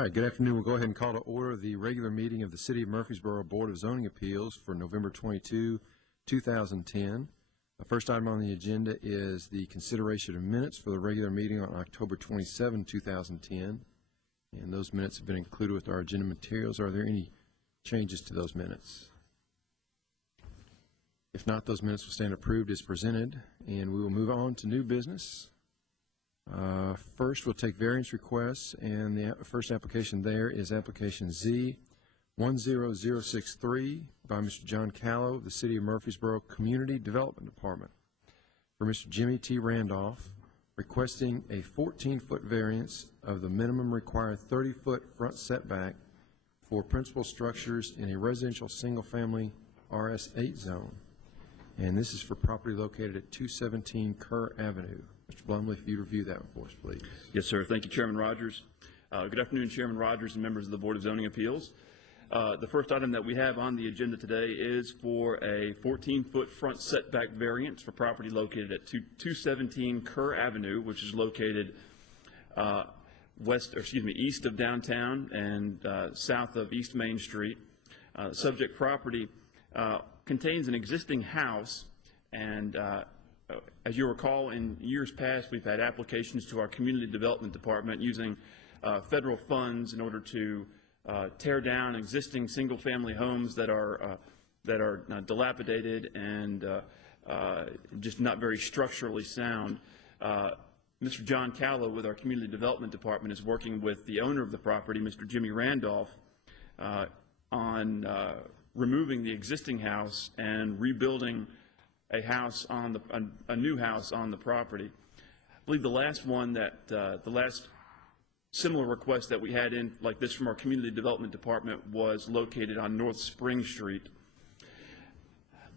All right, good afternoon. We'll go ahead and call to order the regular meeting of the City of Murfreesboro Board of Zoning Appeals for November 22, 2010. The first item on the agenda is the consideration of minutes for the regular meeting on October 27, 2010. And those minutes have been included with our agenda materials. Are there any changes to those minutes? If not, those minutes will stand approved as presented, and we will move on to new business. First, we'll take variance requests, and the first application there is application Z 10063 by Mr. John Callow of the City of Murfreesboro Community Development Department for Mr. Jimmy T. Randolph, requesting a 14-foot variance of the minimum required 30-foot front setback for principal structures in a residential single-family RS8 zone. And this is for property located at 217 Kerr Avenue. Mr. Blumley, if you review that for us, please. Yes, sir. Thank you, Chairman Rogers. Good afternoon, Chairman Rogers and members of the Board of Zoning Appeals. The first item that we have on the agenda today is for a 14-foot front setback variance for property located at 217 Kerr Avenue, which is located east of downtown and south of East Main Street. The subject property contains an existing house, and as you recall, in years past, we've had applications to our Community Development Department using federal funds in order to tear down existing single-family homes that are dilapidated and just not very structurally sound. Mr. John Callow with our Community Development Department is working with the owner of the property, Mr. Jimmy Randolph, on removing the existing house and rebuilding a new house on the property. I believe the last one that the last similar request that we had in like this from our Community Development Department was located on North Spring Street.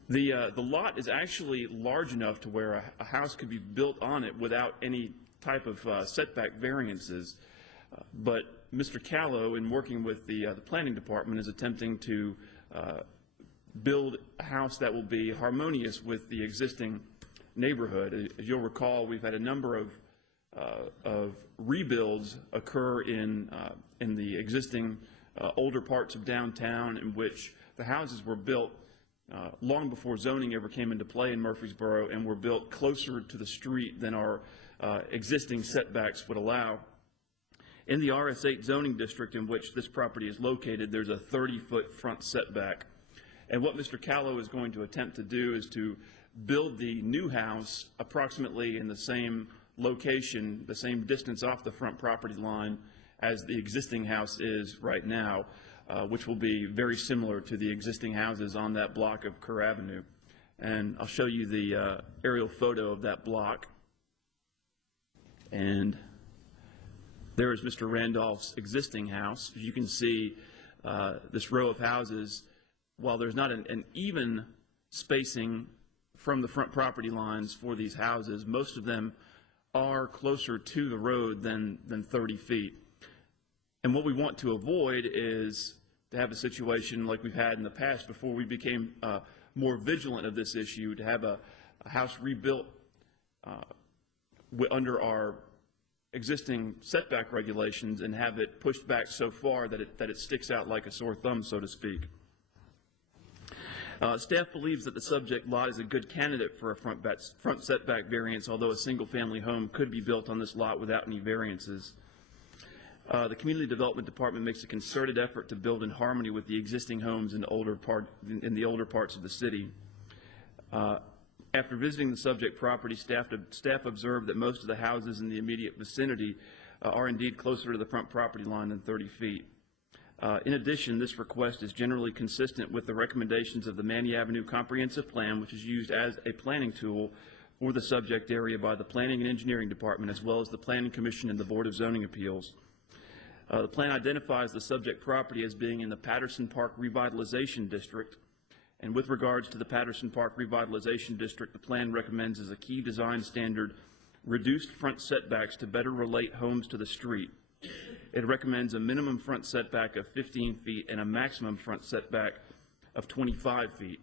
The lot is actually large enough to where a house could be built on it without any type of setback variances. But Mr. Callow, in working with the Planning Department, is attempting to build a house that will be harmonious with the existing neighborhood. As you'll recall, we've had a number of rebuilds occur in the existing older parts of downtown, in which the houses were built long before zoning ever came into play in Murfreesboro and were built closer to the street than our existing setbacks would allow. In the RS8 zoning district in which this property is located, there's a 30-foot front setback. And what Mr. Callow is going to attempt to do is to build the new house approximately in the same location, the same distance off the front property line as the existing house is right now, which will be very similar to the existing houses on that block of Kerr Avenue. And I'll show you the aerial photo of that block. And there is Mr. Randolph's existing house. As you can see, this row of houses, while there's not an even spacing from the front property lines for these houses, most of them are closer to the road than 30 feet. And what we want to avoid is to have a situation like we've had in the past before we became more vigilant of this issue, to have a house rebuilt under our existing setback regulations and have it pushed back so far that it sticks out like a sore thumb, so to speak. Staff believes that the subject lot is a good candidate for a front setback variance, although a single-family home could be built on this lot without any variances. The Community Development Department makes a concerted effort to build in harmony with the existing homes in the older parts of the city. After visiting the subject property, staff observed that most of the houses in the immediate vicinity are indeed closer to the front property line than 30 feet. In addition, this request is generally consistent with the recommendations of the Manny Avenue Comprehensive Plan, which is used as a planning tool for the subject area by the Planning and Engineering Department, as well as the Planning Commission and the Board of Zoning Appeals. The plan identifies the subject property as being in the Patterson Park Revitalization District. And with regards to the Patterson Park Revitalization District, the plan recommends as a key design standard reduced front setbacks to better relate homes to the street. It recommends a minimum front setback of 15 feet and a maximum front setback of 25 feet.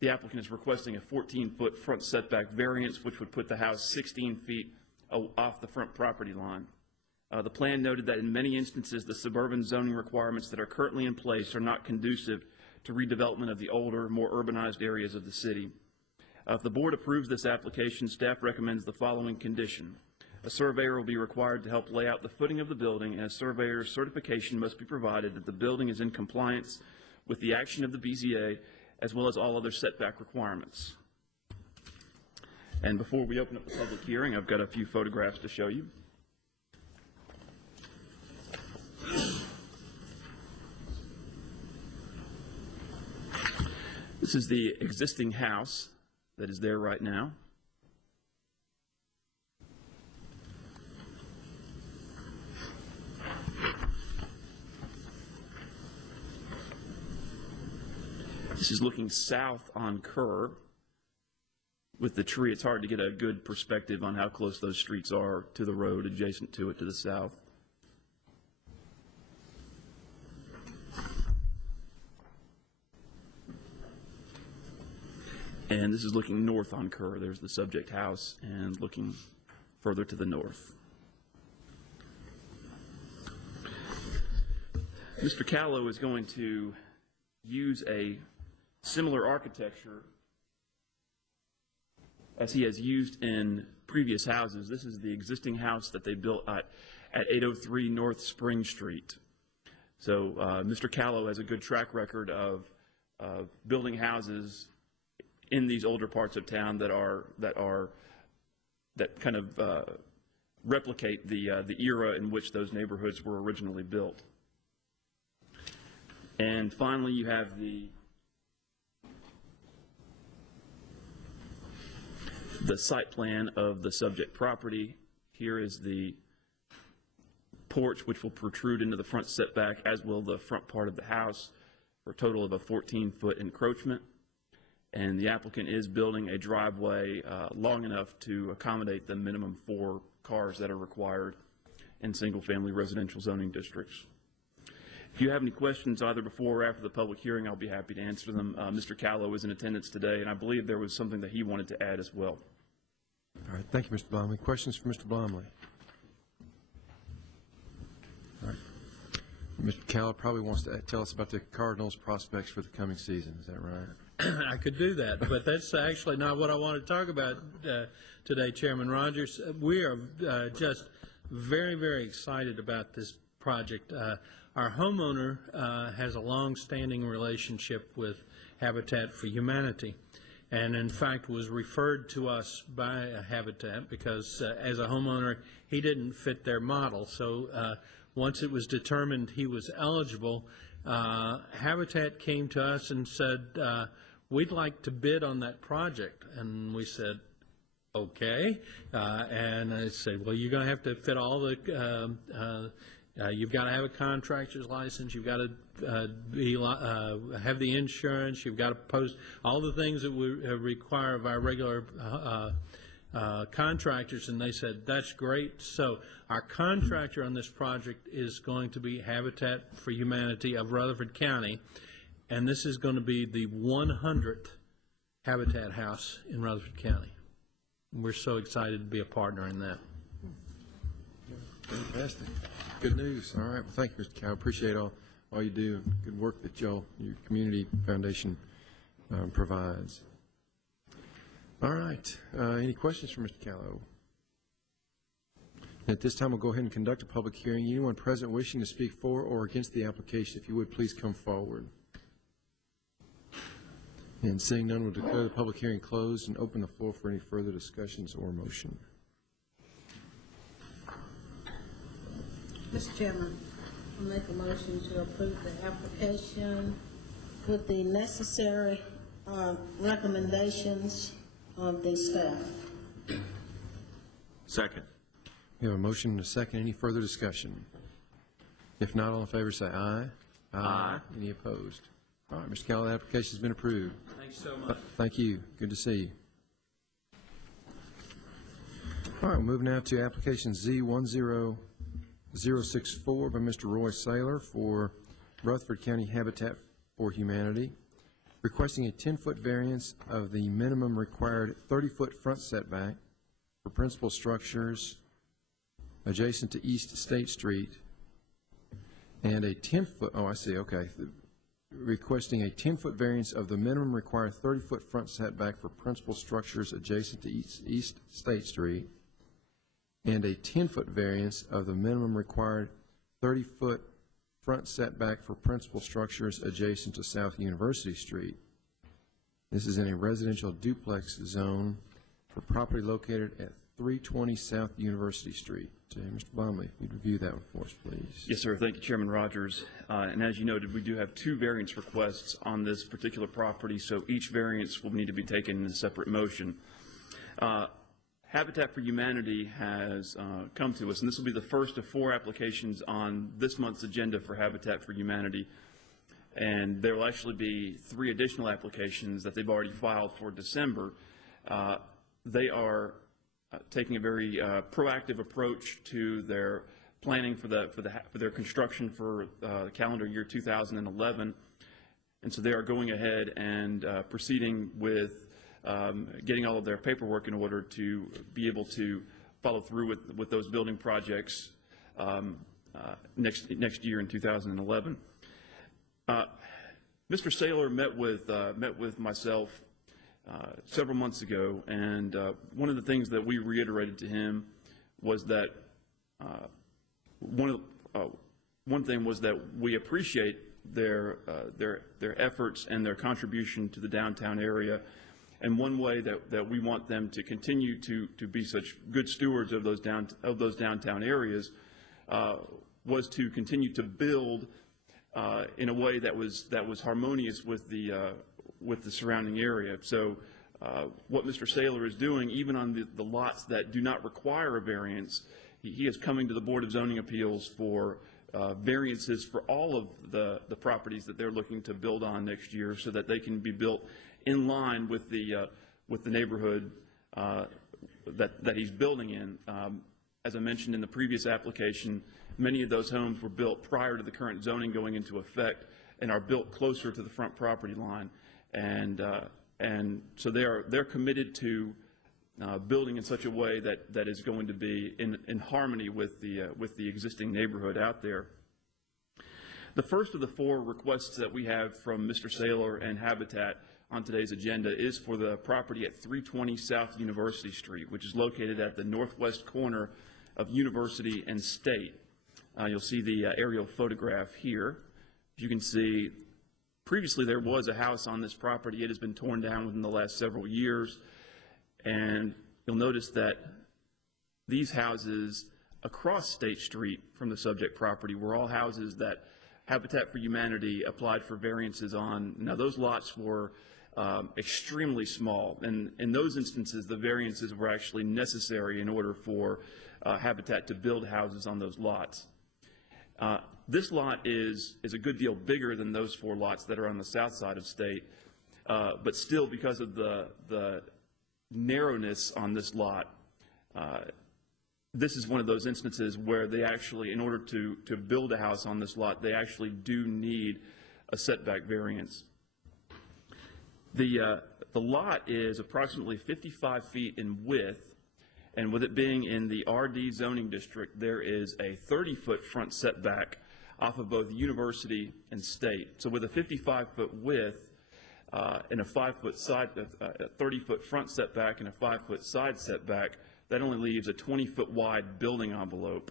The applicant is requesting a 14-foot front setback variance, which would put the house 16 feet off the front property line. The plan noted that in many instances, the suburban zoning requirements that are currently in place are not conducive to redevelopment of the older, more urbanized areas of the city. If the board approves this application, staff recommends the following condition. A surveyor will be required to help lay out the footing of the building, and a surveyor's certification must be provided that the building is in compliance with the action of the BZA, as well as all other setback requirements. And before we open up the public hearing, I've got a few photographs to show you. This is the existing house that is there right now. This is looking south on Kerr. With the tree, it's hard to get a good perspective on how close those streets are to the road adjacent to it to the south. And this is looking north on Kerr. There's the subject house, and looking further to the north. Mr. Callow is going to use a similar architecture as he has used in previous houses. This is the existing house that they built at 803 North Spring Street. So Mr. Callow has a good track record of building houses in these older parts of town that kind of replicate the era in which those neighborhoods were originally built. And finally, you have the site plan of the subject property. Here is the porch, which will protrude into the front setback, as will the front part of the house, for a total of a 14-foot encroachment. And the applicant is building a driveway long enough to accommodate the minimum 4 cars that are required in single-family residential zoning districts. If you have any questions either before or after the public hearing, I'll be happy to answer them. Mr. Callow is in attendance today, and I believe there was something that he wanted to add as well. All right, thank you, Mr. Blomley. Questions for Mr. Blomley? All right. Mr. Callow probably wants to tell us about the Cardinals' prospects for the coming season. Is that right? I could do that, but that's actually not what I want to talk about today, Chairman Rogers. We are just very, very excited about this project. Our homeowner has a long-standing relationship with Habitat for Humanity, and in fact was referred to us by Habitat because as a homeowner he didn't fit their model. So once it was determined he was eligible, Habitat came to us and said, we'd like to bid on that project. And we said, okay. And I said, well, you're going to have to fit all the, you've got to have a contractor's license, you've got to have the insurance, you've got to post all the things that we require of our regular contractors. And they said, that's great. So our contractor on this project is going to be Habitat for Humanity of Rutherford County, and this is going to be the 100th Habitat house in Rutherford County. And we're so excited to be a partner in that. Fantastic. Good news. All right. Well, thank you, Mr. Callow. Appreciate all you do and good work that your community foundation provides. All right. Any questions for Mr. Callow? At this time, we'll go ahead and conduct a public hearing. Anyone present wishing to speak for or against the application, if you would, please come forward. And seeing none, we'll declare the public hearing closed and open the floor for any further discussions or motion. Mr. Chairman, I make a motion to approve the application with the necessary recommendations of the staff. Second. We have a motion and a second. Any further discussion? If not, all in favor say aye. Aye. Any opposed? All right, Mr. Callow, the application has been approved. Thanks so much. Thank you. Good to see you. All right, we'll move now to application Z10064 by Mr. Roy Saylor for Rutherford County Habitat for Humanity, requesting a 10-foot variance of the minimum required 30-foot front setback for principal structures adjacent to East State Street, and a 10-foot, oh, I see, okay, requesting a 10-foot variance of the minimum required 30-foot front setback for principal structures adjacent to East State Street, and a 10-foot variance of the minimum required 30-foot front setback for principal structures adjacent to South University Street. This is in a residential duplex zone for property located at 320 South University Street. Mr. Bomley, if you'd review that one for us, please. Yes, sir. Thank you, Chairman Rogers. And as you noted, we do have 2 variance requests on this particular property, so each variance will need to be taken in a separate motion. Habitat for Humanity has come to us, and this will be the first of 4 applications on this month's agenda for Habitat for Humanity. And there will actually be 3 additional applications that they've already filed for December. They are taking a very proactive approach to their planning for their construction for the calendar year 2011, and so they are going ahead and proceeding with getting all of their paperwork in order to be able to follow through with those building projects next year in 2011. Mr. Saylor met with myself several months ago, and one of the things that we reiterated to him was that one thing was that we appreciate their efforts and their contribution to the downtown area, and one way that we want them to continue to be such good stewards of those downtown areas was to continue to build in a way that was harmonious with the surrounding area. So what Mr. Saylor is doing, even on the lots that do not require a variance, he is coming to the Board of Zoning Appeals for variances for all of the properties that they're looking to build on next year, so that they can be built in line with the neighborhood that he's building in. As I mentioned in the previous application, many of those homes were built prior to the current zoning going into effect and are built closer to the front property line. And so they're committed to building in such a way that is going to be in harmony with the existing neighborhood out there. The first of the 4 requests that we have from Mr. Saylor and Habitat on today's agenda is for the property at 320 South University Street, which is located at the northwest corner of University and State. You'll see the aerial photograph here. As you can see, previously there was a house on this property. It has been torn down within the last several years, and you'll notice that these houses across State Street from the subject property were all houses that Habitat for Humanity applied for variances on. Now, those lots were extremely small, and in those instances the variances were actually necessary in order for Habitat to build houses on those lots. This lot is a good deal bigger than those 4 lots that are on the south side of State, but still, because of the narrowness on this lot, this is one of those instances where they actually, in order to build a house on this lot, they actually do need a setback variance. The lot is approximately 55 feet in width, and with it being in the RD zoning district, there is a 30-foot front setback off of both University and State. So with a 55-foot width and a 5-foot side, a 30-foot front setback and a 5-foot side setback, that only leaves a 20-foot wide building envelope,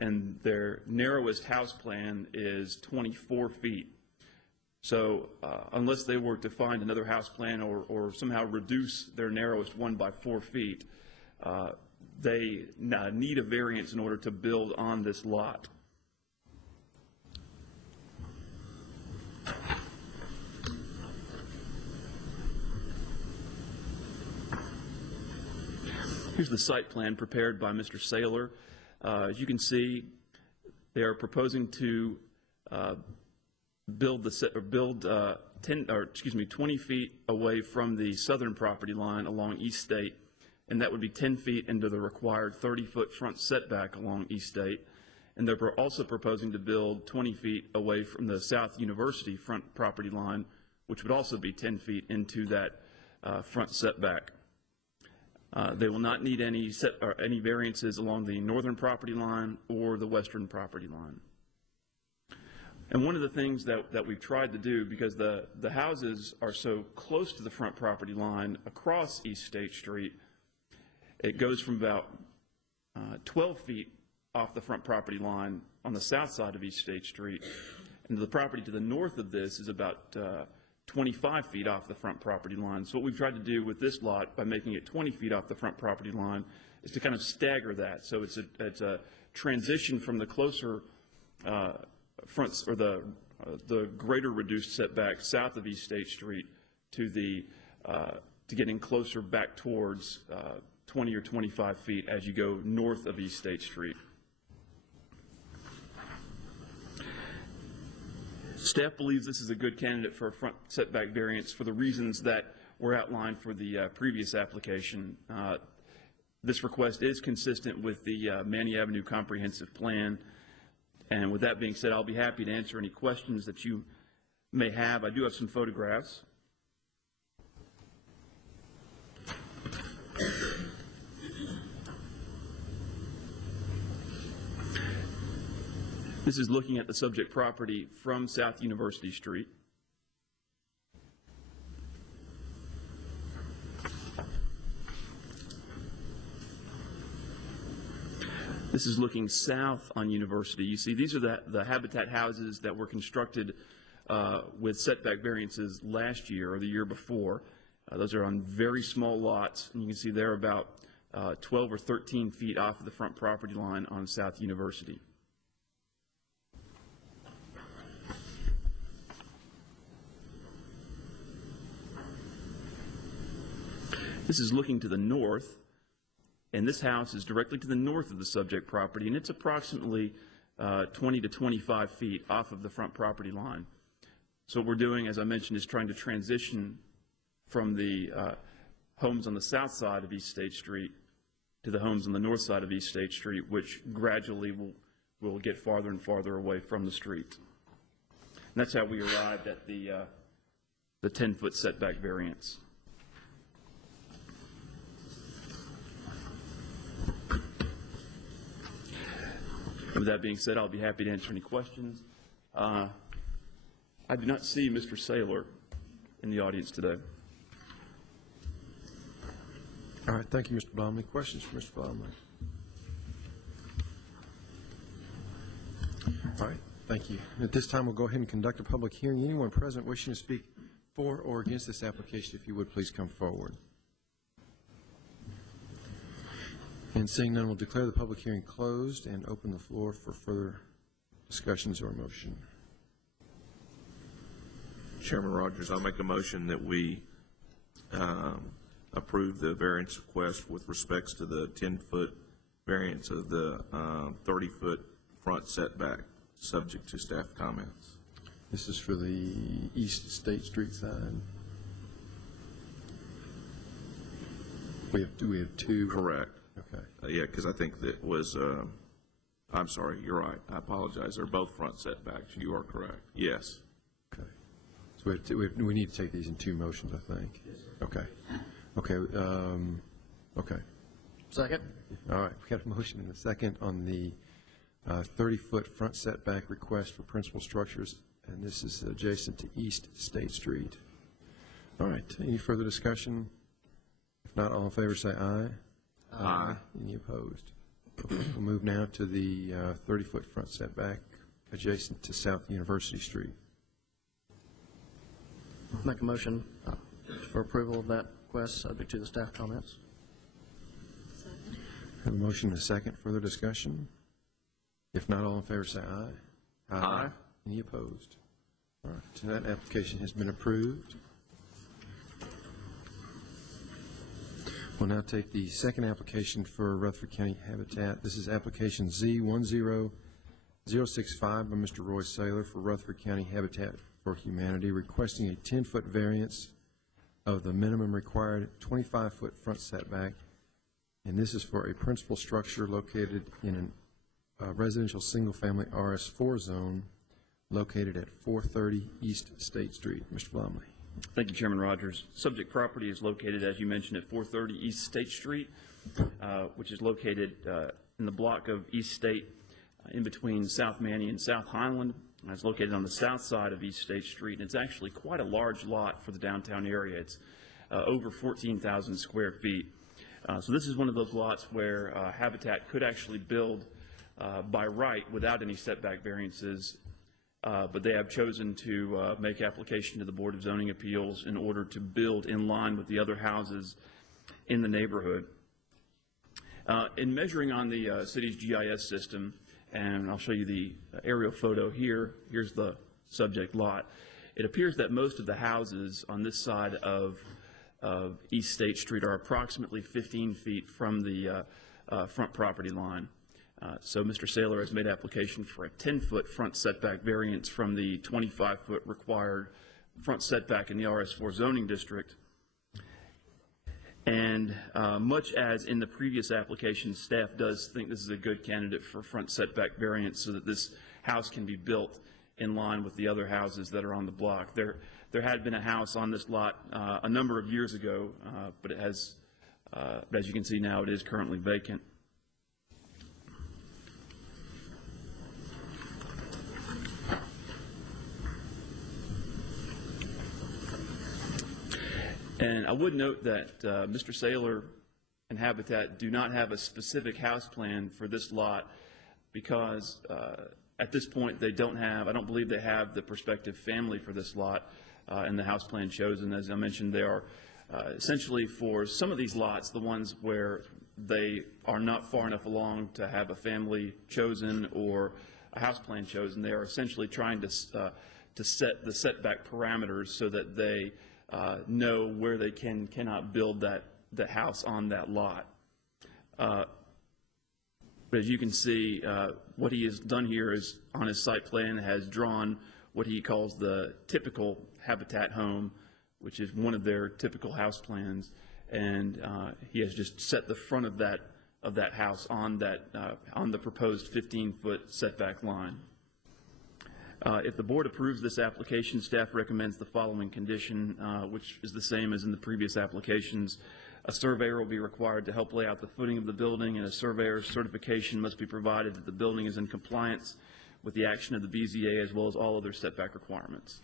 and their narrowest house plan is 24 feet. So unless they were to find another house plan or somehow reduce their narrowest one by 4 feet, they need a variance in order to build on this lot. Here's the site plan prepared by Mr. Saylor. As you can see, they are proposing to build 20 feet away from the southern property line along East State, and that would be 10 feet into the required 30-foot front setback along East State. And they're also proposing to build 20 feet away from the South University front property line, which would also be 10 feet into that front setback. They will not need any any variances along the northern property line or the western property line. And one of the things that we've tried to do, because the houses are so close to the front property line across East State Street, it goes from about 12 feet off the front property line on the south side of East State Street, and the property to the north of this is about 25 feet off the front property line. So what we've tried to do with this lot, by making it 20 feet off the front property line, is to kind of stagger that. So it's a transition from the closer fronts, or the greater reduced setback south of East State Street to getting closer back towards 20 or 25 feet as you go north of East State Street. Staff believes this is a good candidate for a front setback variance for the reasons that were outlined for the previous application. This request is consistent with the Manny Avenue Comprehensive Plan. And with that being said, I'll be happy to answer any questions that you may have. I do have some photographs. This is looking at the subject property from South University Street. This is looking south on University. You see, these are the habitat houses that were constructed with setback variances last year or the year before. Those are on very small lots, and you can see they're about 12 or 13 feet off of the front property line on South University. This is looking to the north, and this house is directly to the north of the subject property, and it's approximately 20 to 25 feet off of the front property line. So what we're doing, as I mentioned, is trying to transition from the homes on the south side of East State Street to the homes on the north side of East State Street, which gradually will get farther and farther away from the street. And that's how we arrived at the 10-foot setback variance. With that being said, I'll be happy to answer any questions. I do not see Mr. Saylor in the audience today. All right, thank you, Mr. Blomley. Questions for Mr. Blomley? All right, thank you. At this time, we'll go ahead and conduct a public hearing. Anyone present wishing to speak for or against this application, if you would, please come forward. And seeing none, we'll declare the public hearing closed and open the floor for further discussions or motion. Chairman Rogers, I'll make a motion that we approve the variance request with respects to the 10-foot variance of the 30-foot front setback, subject to staff comments. This is for the East State Street side. We have two. Correct. Okay. Yeah, because I think that was, I'm sorry, you're right. I apologize. They're both front setbacks. You are correct. Yes. Okay. So we need to take these in two motions, I think. Yes, sir. Okay. Okay. Okay. Second. All right. We got a motion and a second on the 30-foot front setback request for principal structures, and this is adjacent to East State Street. All right. Any further discussion? If not, all in favor say aye. Aye. Any opposed? Okay. We'll move now to the 30-foot front setback adjacent to South University Street. Make a motion for approval of that request, subject to the staff comments. Have a motion and a second. Further discussion? If not, all in favor say aye. Aye. Any opposed? All right. So that application has been approved. We'll now take the second application for Rutherford County Habitat. This is application Z10065 by Mr. Roy Saylor for Rutherford County Habitat for Humanity, requesting a 10-foot variance of the minimum required 25-foot front setback. And this is for a principal structure located in a residential single-family RS4 zone located at 430 East State Street. Mr. Blomley. Thank you, Chairman Rogers. Subject property is located, as you mentioned, at 430 East State Street, which is located in the block of East State in between South Manny and South Highland. It's located on the south side of East State Street, and it's actually quite a large lot for the downtown area. It's over 14,000 square feet. So this is one of those lots where Habitat could actually build by right without any setback variances, but they have chosen to make application to the Board of Zoning Appeals in order to build in line with the other houses in the neighborhood. In measuring on the city's GIS system, and I'll show you the aerial photo here. Here's the subject lot. It appears that most of the houses on this side of East State Street are approximately 15 feet from the front property line. So Mr. Saylor has made application for a 10-foot front setback variance from the 25-foot required front setback in the RS4 zoning district. And much as in the previous application, staff does think this is a good candidate for front setback variance so that this house can be built in line with the other houses that are on the block. There had been a house on this lot a number of years ago, but it has, as you can see now, it is currently vacant. And I would note that Mr. Saylor and Habitat do not have a specific house plan for this lot because at this point they don't have, I don't believe they have the prospective family for this lot and the house plan chosen. As I mentioned, they are essentially for some of these lots, the ones where they are not far enough along to have a family chosen or a house plan chosen. They are essentially trying to set the setback parameters so that they know where they cannot build the house on that lot. But as you can see, what he has done here is on his site plan has drawn what he calls the typical Habitat home, which is one of their typical house plans, and he has just set the front of that house on the proposed 15-foot setback line. If the board approves this application, staff recommends the following condition, which is the same as in the previous applications. A surveyor will be required to help lay out the footing of the building, and a surveyor's certification must be provided that the building is in compliance with the action of the BZA as well as all other setback requirements.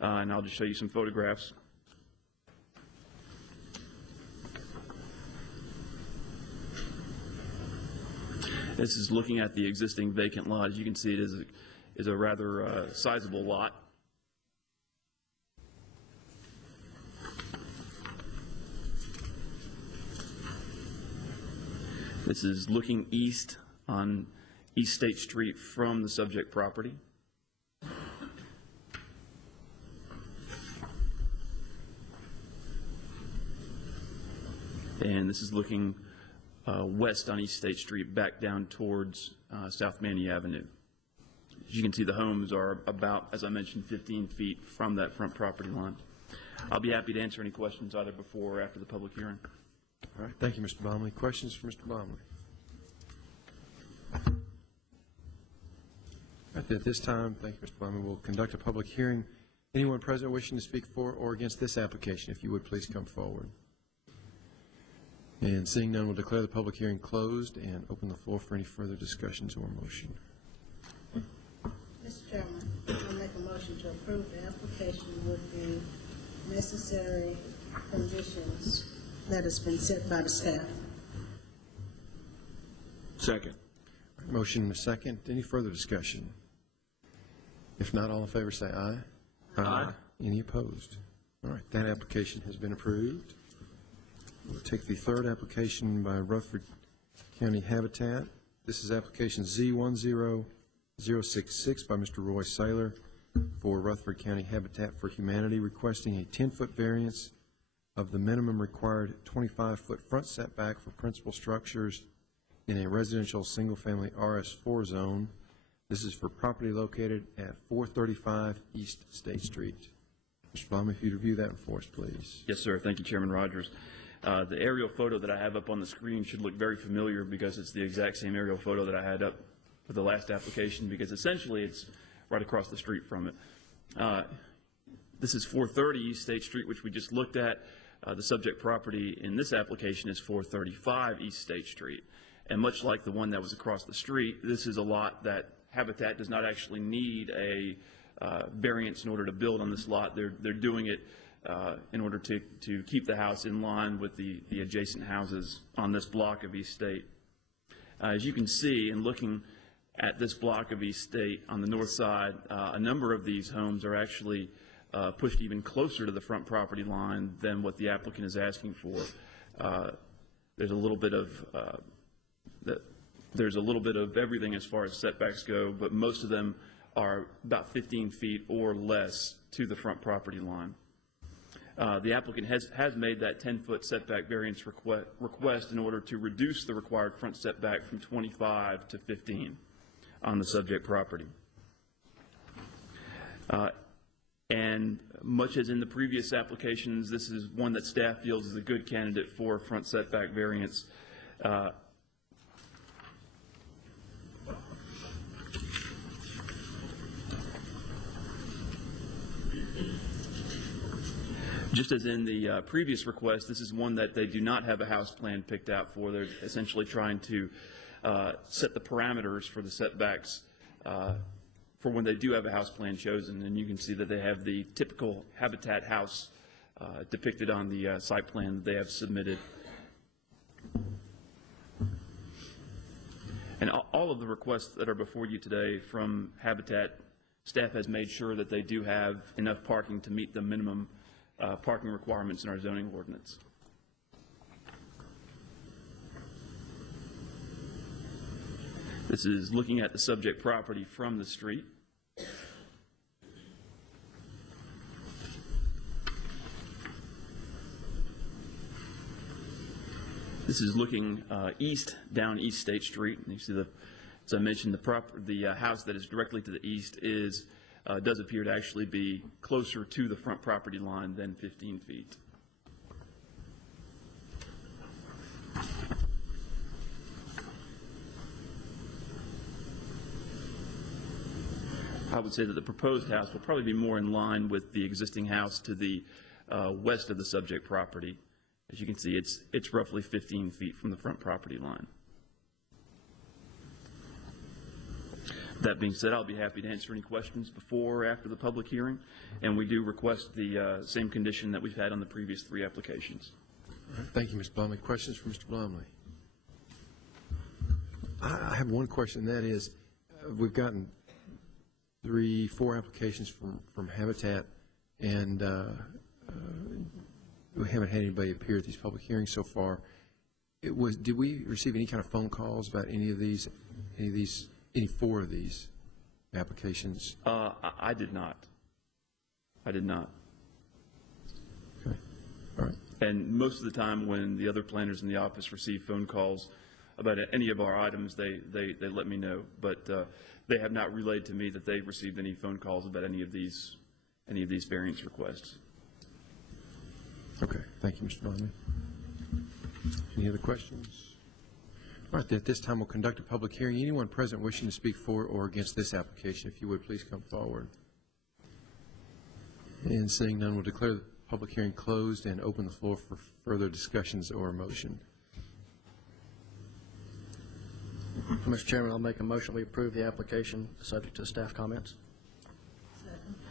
And I'll just show you some photographs. This is looking at the existing vacant lot. As you can see, it is a rather sizable lot. This is looking east on East State Street from the subject property. And this is looking west on East State Street back down towards South Manny Avenue. As you can see, the homes are about, as I mentioned, 15 feet from that front property line. I'll be happy to answer any questions either before or after the public hearing. All right, thank you, Mr. Blomley. Questions for Mr. Blomley? At this time, thank you, Mr. Blomley. We'll conduct a public hearing. Anyone present wishing to speak for or against this application, if you would please come forward. And seeing none, we'll declare the public hearing closed and open the floor for any further discussions or motion. Mr. Chairman, I'll make a motion to approve the application with the necessary conditions that has been set by the staff. Second. Motion and a second. Any further discussion? If not, all in favor say aye. Aye. Any opposed? All right, that application has been approved. We'll take the third application by Rutherford County Habitat. This is application Z10066 by Mr. Roy Saylor for Rutherford County Habitat for Humanity, requesting a 10-foot variance of the minimum required 25-foot front setback for principal structures in a residential single-family RS4 zone. This is for property located at 435 East State Street. Mr. Blomley, if you'd review that for us, please. Yes, sir. Thank you, Chairman Rogers. The aerial photo that I have up on the screen should look very familiar because it's the exact same aerial photo that I had up for the last application, because essentially it's right across the street from it. This is 430 East State Street, which we just looked at. The subject property in this application is 435 East State Street. And much like the one that was across the street, this is a lot that Habitat does not actually need a variance in order to build on this lot. They're doing it in order to keep the house in line with the adjacent houses on this block of East State. As you can see, in looking at this block of East State on the north side, a number of these homes are actually pushed even closer to the front property line than what the applicant is asking for. There's a little bit of everything as far as setbacks go, but most of them are about 15 feet or less to the front property line. The applicant has made that 10-foot setback variance request in order to reduce the required front setback from 25 to 15 on the subject property. And much as in the previous applications, this is one that staff feels is a good candidate for front setback variance. Just as in the previous request, this is one that they do not have a house plan picked out for. They're essentially trying to set the parameters for the setbacks for when they do have a house plan chosen. And you can see that they have the typical Habitat house depicted on the site plan that they have submitted. And all of the requests that are before you today from Habitat, staff has made sure that they do have enough parking to meet the minimum parking requirements in our zoning ordinance. This is looking at the subject property from the street. This is looking east down East State Street. And you see, as I mentioned, the house that is directly to the east does appear to actually be closer to the front property line than 15 feet. I would say that the proposed house will probably be more in line with the existing house to the west of the subject property. As you can see, it's roughly 15 feet from the front property line. That being said, I'll be happy to answer any questions before or after the public hearing, and we do request the same condition that we've had on the previous 3 applications. All right, thank you, Mr. Blumley. Questions for Mr. Blumley? I have one question, that is, we've gotten 3-4 applications from Habitat, and we haven't had anybody appear at these public hearings so far. Did we receive any kind of phone calls about any 4 of these applications? I did not. Okay. All right. And most of the time when the other planners in the office receive phone calls about any of our items, they let me know. But they have not relayed to me that they've received any phone calls about any of these variance requests. Okay. Thank you, Mr. Blumley. Any other questions? All right, at this time, we'll conduct a public hearing. Anyone present wishing to speak for or against this application, if you would, please come forward. And seeing none, we'll declare the public hearing closed and open the floor for further discussions or motion. Mr. Chairman, I'll make a motion we approve the application subject to staff comments.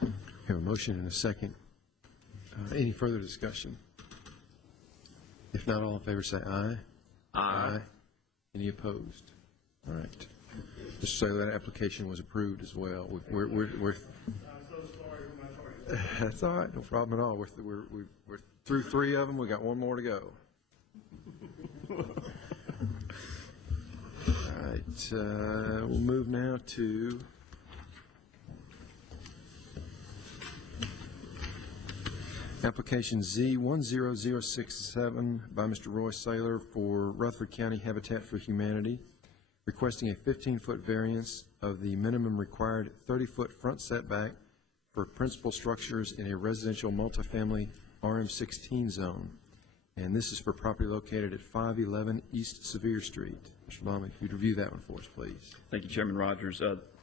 We have a motion and a second. Any further discussion? If not, all in favor say aye. Aye. Any opposed? All right. Just so that application was approved as well. We're I'm so sorry for my target. That's all right. No problem at all. We're through 3 of them. We got 1 more to go. All right. We'll move now to application Z10067 by Mr. Roy Saylor for Rutherford County Habitat for Humanity, requesting a 15-foot variance of the minimum required 30-foot front setback for principal structures in a residential multifamily RM16 zone. And this is for property located at 511 East Sevier Street. Mr. Blumley, if you'd review that one for us, please. Thank you, Chairman Rogers.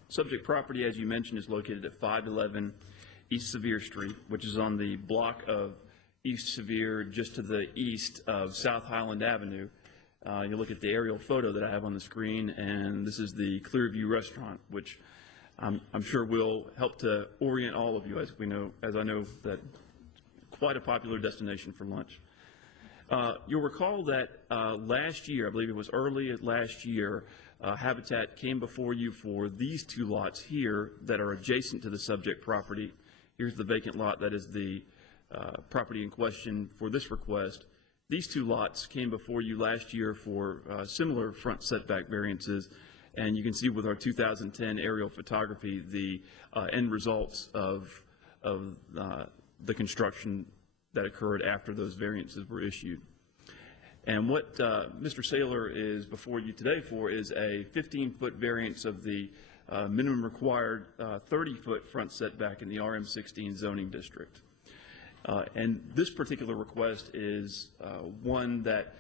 Subject property, as you mentioned, is located at 511 East Sevier Street, which is on the block of East Sevier just to the east of South Highland Avenue. You look at the aerial photo that I have on the screen, and this is the Clearview Restaurant, which I'm sure will help to orient all of you, as I know that quite a popular destination for lunch. You'll recall that last year, I believe it was early last year, Habitat came before you for these two lots here that are adjacent to the subject property. Here's the vacant lot that is the property in question for this request. These two lots came before you last year for similar front setback variances, and you can see with our 2010 aerial photography the end results of the construction that occurred after those variances were issued. And what Mr. Saylor is before you today for is a 15-foot variance of the minimum required 30-foot front setback in the RM16 zoning district. And this particular request is one that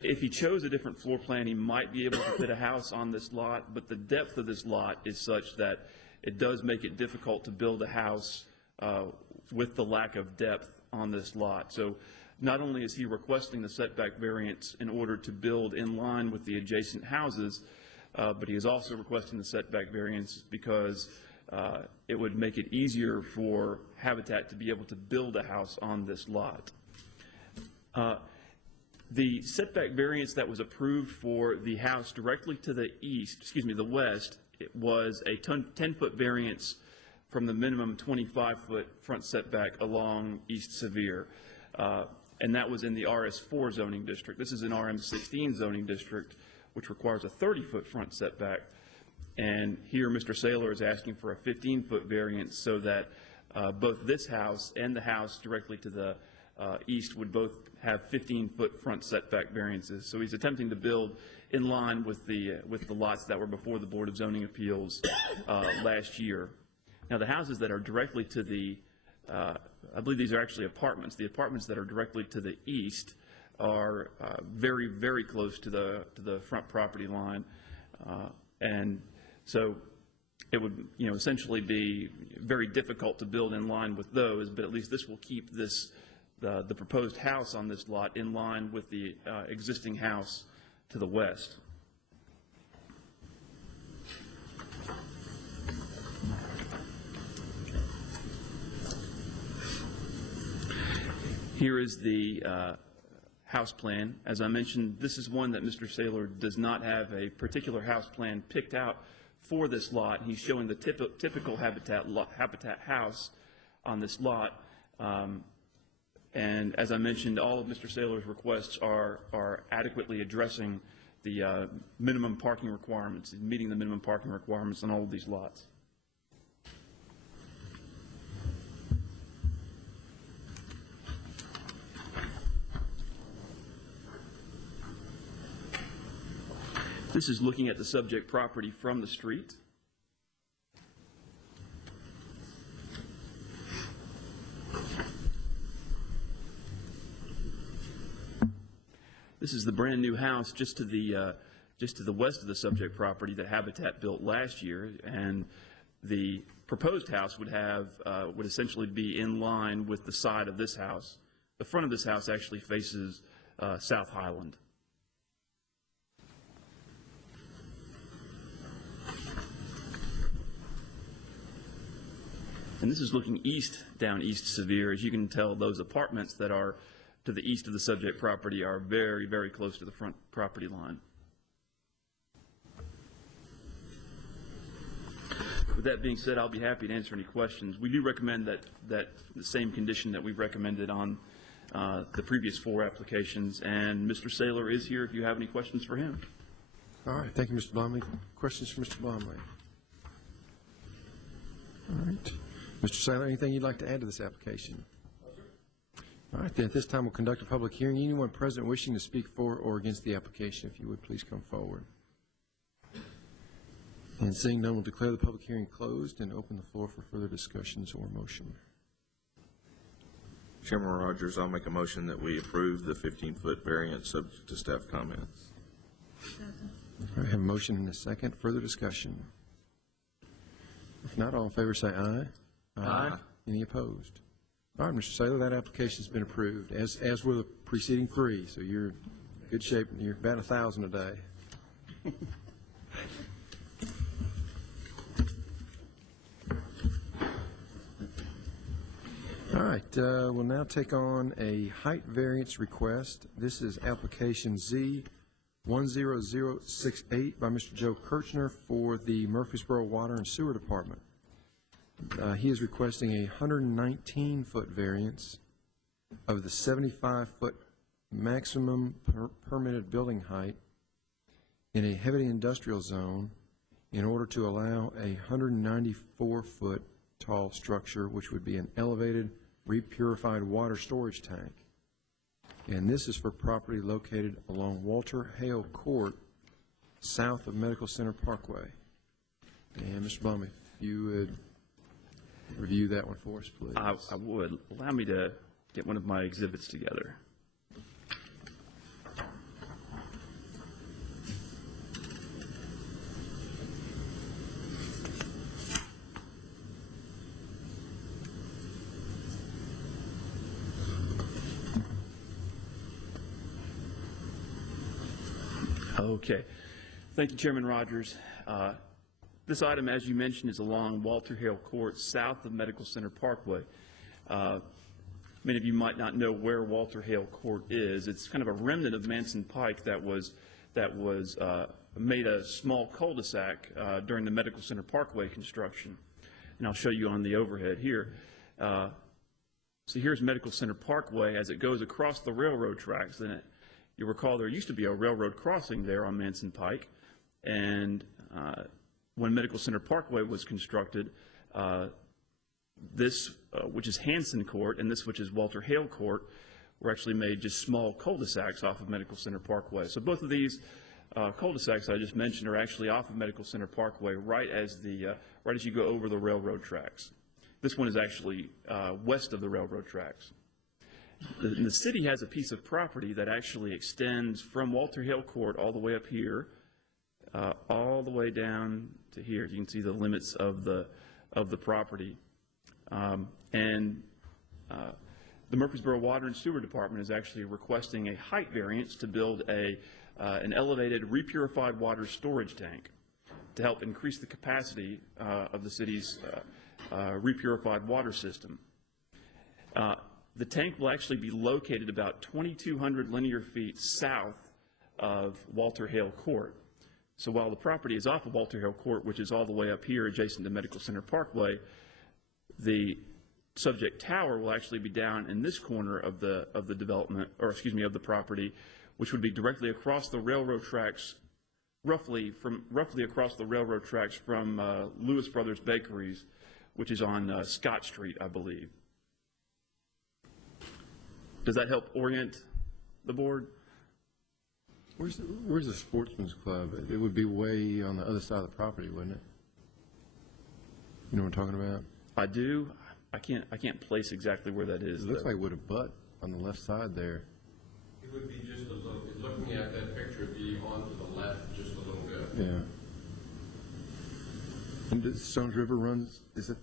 if he chose a different floor plan, he might be able to fit a house on this lot, but the depth of this lot is such that it does make it difficult to build a house with the lack of depth on this lot. So not only is he requesting the setback variance in order to build in line with the adjacent houses, but he is also requesting the setback variance because it would make it easier for Habitat to be able to build a house on this lot. The setback variance that was approved for the house directly to the the west, it was a 10-foot variance from the minimum 25-foot front setback along East Sevier. And that was in the RS4 zoning district. This is an RM16 zoning district, which requires a 30-foot front setback. And here Mr. Saylor is asking for a 15-foot variance so that both this house and the house directly to the east would both have 15-foot front setback variances. So he's attempting to build in line with the lots that were before the Board of Zoning Appeals last year. Now the houses that are directly to the, I believe these are actually apartments. The apartments that are directly to the east are very, very close to the front property line. And so it would, essentially be very difficult to build in line with those, but at least this will keep this, the proposed house on this lot in line with the existing house to the west. Here is the house plan. As I mentioned, this is one that Mr. Saylor does not have a particular house plan picked out for this lot. He's showing the typical Habitat house on this lot. And as I mentioned, all of Mr. Saylor's requests are adequately addressing the minimum parking requirements, meeting the minimum parking requirements on all of these lots. This is looking at the subject property from the street. This is the brand new house just to the west of the subject property that Habitat built last year, and the proposed house would essentially be in line with the side of this house. The front of this house actually faces South Highland. And this is looking east down East Sevier. As you can tell, those apartments that are to the east of the subject property are very, very close to the front property line. With that being said, I'll be happy to answer any questions. We do recommend that the same condition that we've recommended on the previous 4 applications, and Mr. Saylor is here if you have any questions for him. All right, thank you, Mr. Blomley. Questions for Mr. Blomley? All right. Mr. Saylor, anything you'd like to add to this application? All right, then at this time we'll conduct a public hearing. Anyone present wishing to speak for or against the application, if you would please come forward. And seeing none, we'll declare the public hearing closed and open the floor for further discussions or motion. Chairman Rogers, I'll make a motion that we approve the 15-foot variance subject to staff comments. All right, I have a motion and a second. Further discussion? If not, all in favor say aye. Aye. Any opposed? All right, Mr. Saylor, that application's been approved, as were the preceding three, so you're in good shape. You're about 1,000 a day. All right, we'll now take on a height variance request. This is application Z10068 by Mr. Joe Kirchner for the Murfreesboro Water and Sewer Department. He is requesting a 119-foot variance of the 75-foot maximum permitted building height in a heavy industrial zone in order to allow a 194-foot tall structure, which would be an elevated repurified water storage tank. And this is for property located along Walter Hale Court, south of Medical Center Parkway. And Mr. Blum, if you would review that one for us, please. I would. Allow me to get one of my exhibits together. Okay. Thank you, Chairman Rogers. This item, as you mentioned, is along Walter Hale Court, south of Medical Center Parkway. Many of you might not know where Walter Hale Court is. It's kind of a remnant of Manson Pike that was made a small cul-de-sac during the Medical Center Parkway construction. And I'll show you on the overhead here. So here's Medical Center Parkway as it goes across the railroad tracks. And you'll recall there used to be a railroad crossing there on Manson Pike. And when Medical Center Parkway was constructed, this, which is Hanson Court, and this, which is Walter Hale Court, were actually made just small cul-de-sacs off of Medical Center Parkway. So both of these cul-de-sacs I just mentioned are actually off of Medical Center Parkway right as you go over the railroad tracks. This one is actually west of the railroad tracks. The city has a piece of property that actually extends from Walter Hale Court all the way up here, all the way down to here. You can see the limits of the property. The Murfreesboro Water and Sewer Department is actually requesting a height variance to build an elevated repurified water storage tank to help increase the capacity of the city's repurified water system. The tank will actually be located about 2,200 linear feet south of Walter Hale Court. So while the property is off of Walter Hale Court, which is all the way up here adjacent to Medical Center Parkway, the subject tower will actually be down in this corner of the development, or excuse me, of the property, which would be directly across the railroad tracks, roughly across the railroad tracks from Lewis Brothers Bakeries, which is on Scott Street, I believe. Does that help orient the board? Where's the Sportsman's Club? It would be way on the other side of the property, wouldn't it? You know what I'm talking about? I do. I can't place exactly where that is. It looks like it would have butt on the left side there. It would be just a little, looking at that picture, it'd be on to the left just a little bit. Yeah. And the Stones River runs, is it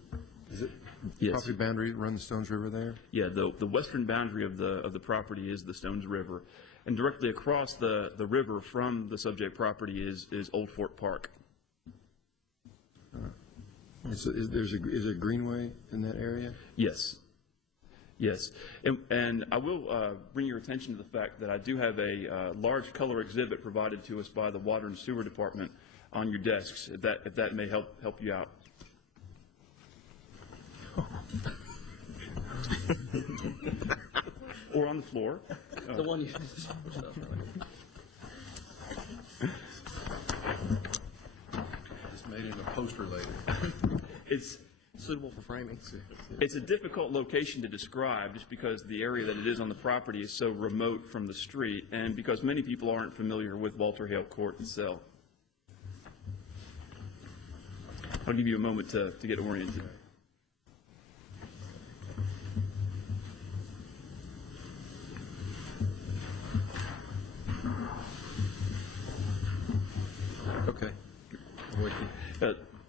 Yes. property boundary run the Stones River there? Yeah, the western boundary of the property is the Stones River, and directly across the river from the subject property is Old Fort Park. Is there a greenway in that area? Yes. Yes, and I will bring your attention to the fact that I do have a large color exhibit provided to us by the Water and Sewer Department on your desks, if that may help you out. Or on the floor. The one you... Just made it a poster later. It's Suitable for framing. It's a difficult location to describe just because the area that it is on the property is so remote from the street and because many people aren't familiar with Walter Hale Court itself. I'll give you a moment to get oriented. Okay.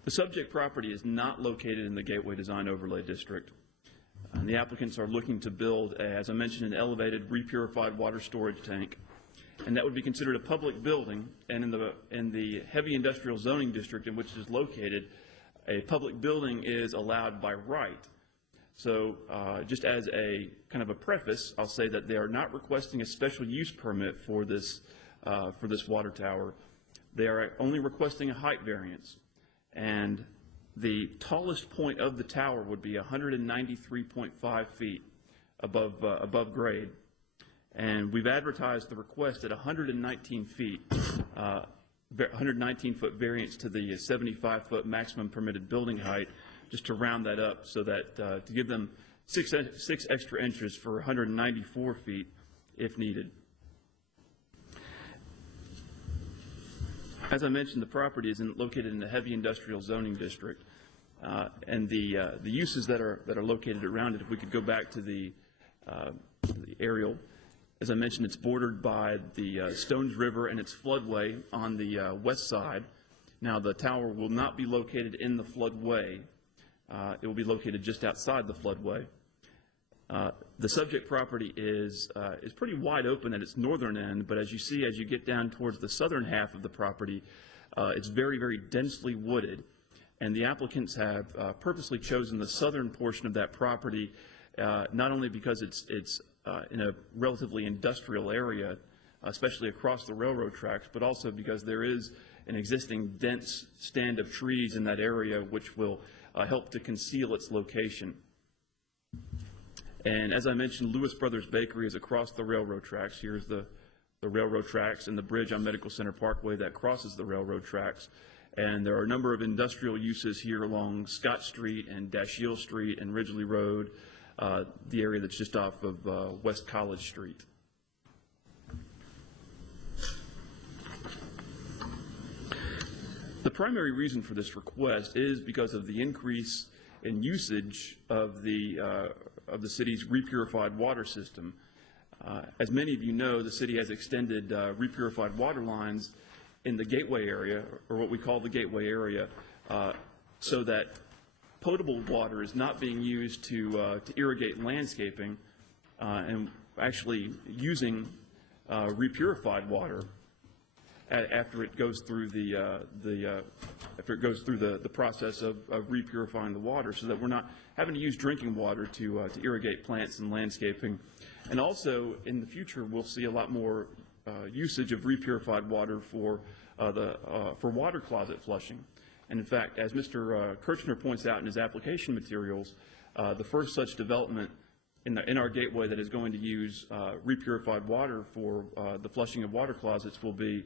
The subject property is not located in the Gateway Design Overlay District. The applicants are looking to build, as I mentioned, an elevated repurified water storage tank, and that would be considered a public building. And in the heavy industrial zoning district in which it is located, a public building is allowed by right. So just as a kind of a preface, I'll say that they are not requesting a special use permit for this water tower. They are only requesting a height variance, and the tallest point of the tower would be 193.5 feet above grade. And we've advertised the request at 119 feet, 119-foot variance to the 75-foot maximum permitted building height, just to round that up so that to give them six extra inches for 194 feet if needed. As I mentioned, the property is located in the heavy industrial zoning district, and the uses that are located around it. If we could go back to the aerial, as I mentioned, it's bordered by the Stones River and its floodway on the west side. Now, the tower will not be located in the floodway. It will be located just outside the floodway. The subject property is pretty wide open at its northern end, but as you see, as you get down towards the southern half of the property, it's very, very densely wooded. And the applicants have purposely chosen the southern portion of that property, not only because it's in a relatively industrial area, especially across the railroad tracks, but also because there is an existing dense stand of trees in that area which will help to conceal its location. And as I mentioned, Lewis Brothers Bakery is across the railroad tracks. Here's the railroad tracks and the bridge on Medical Center Parkway that crosses the railroad tracks. And there are a number of industrial uses here along Scott Street and Dashiell Street and Ridgely Road, the area that's just off of West College Street. The primary reason for this request is because of the increase in usage of the city's repurified water system. As many of you know, the city has extended repurified water lines in the Gateway area, or what we call the Gateway area, so that potable water is not being used to irrigate landscaping, and actually using repurified water after it goes through the process of repurifying the water, so that we're not having to use drinking water to irrigate plants and landscaping. And also, in the future, we'll see a lot more usage of repurified water for water closet flushing. And in fact, as Mr. Kirchner points out in his application materials, the first such development in our gateway that is going to use repurified water for the flushing of water closets will be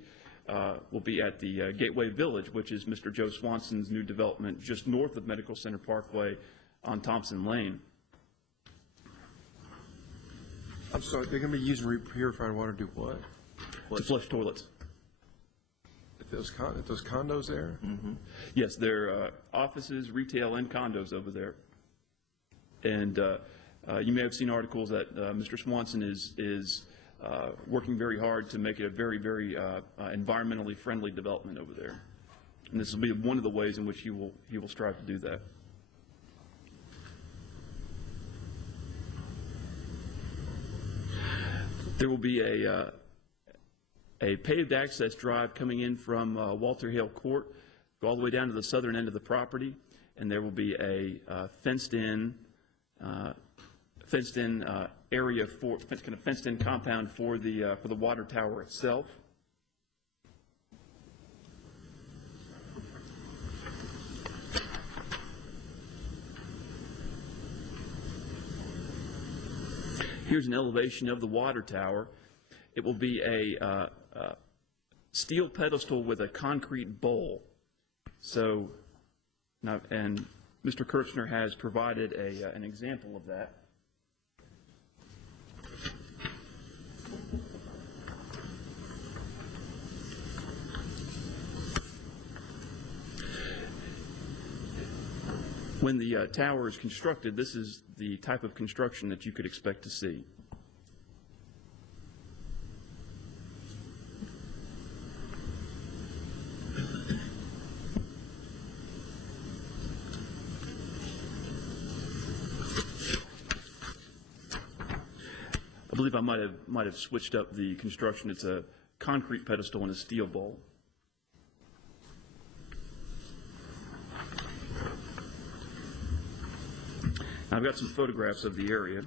at the Gateway Village, which is Mr. Joe Swanson's new development just north of Medical Center Parkway on Thompson Lane. I'm sorry, they're going to be using repurified water to do what? To flush toilets. At those condos there? Mm-hmm. Yes, there are offices, retail, and condos over there. And you may have seen articles that Mr. Swanson is working very hard to make it a very, very environmentally friendly development over there. And this will be one of the ways in which he will strive to do that. There will be a paved access drive coming in from Walter Hale Court, go all the way down to the southern end of the property, and there will be a fenced-in area for kind of fenced-in compound for the water tower itself. Here's an elevation of the water tower. It will be a steel pedestal with a concrete bowl. So, now, and Mr. Kirchner has provided an example of that. When the tower is constructed, this is the type of construction that you could expect to see. believe I might have switched up the construction. It's a concrete pedestal and a steel bowl. I've got some photographs of the area.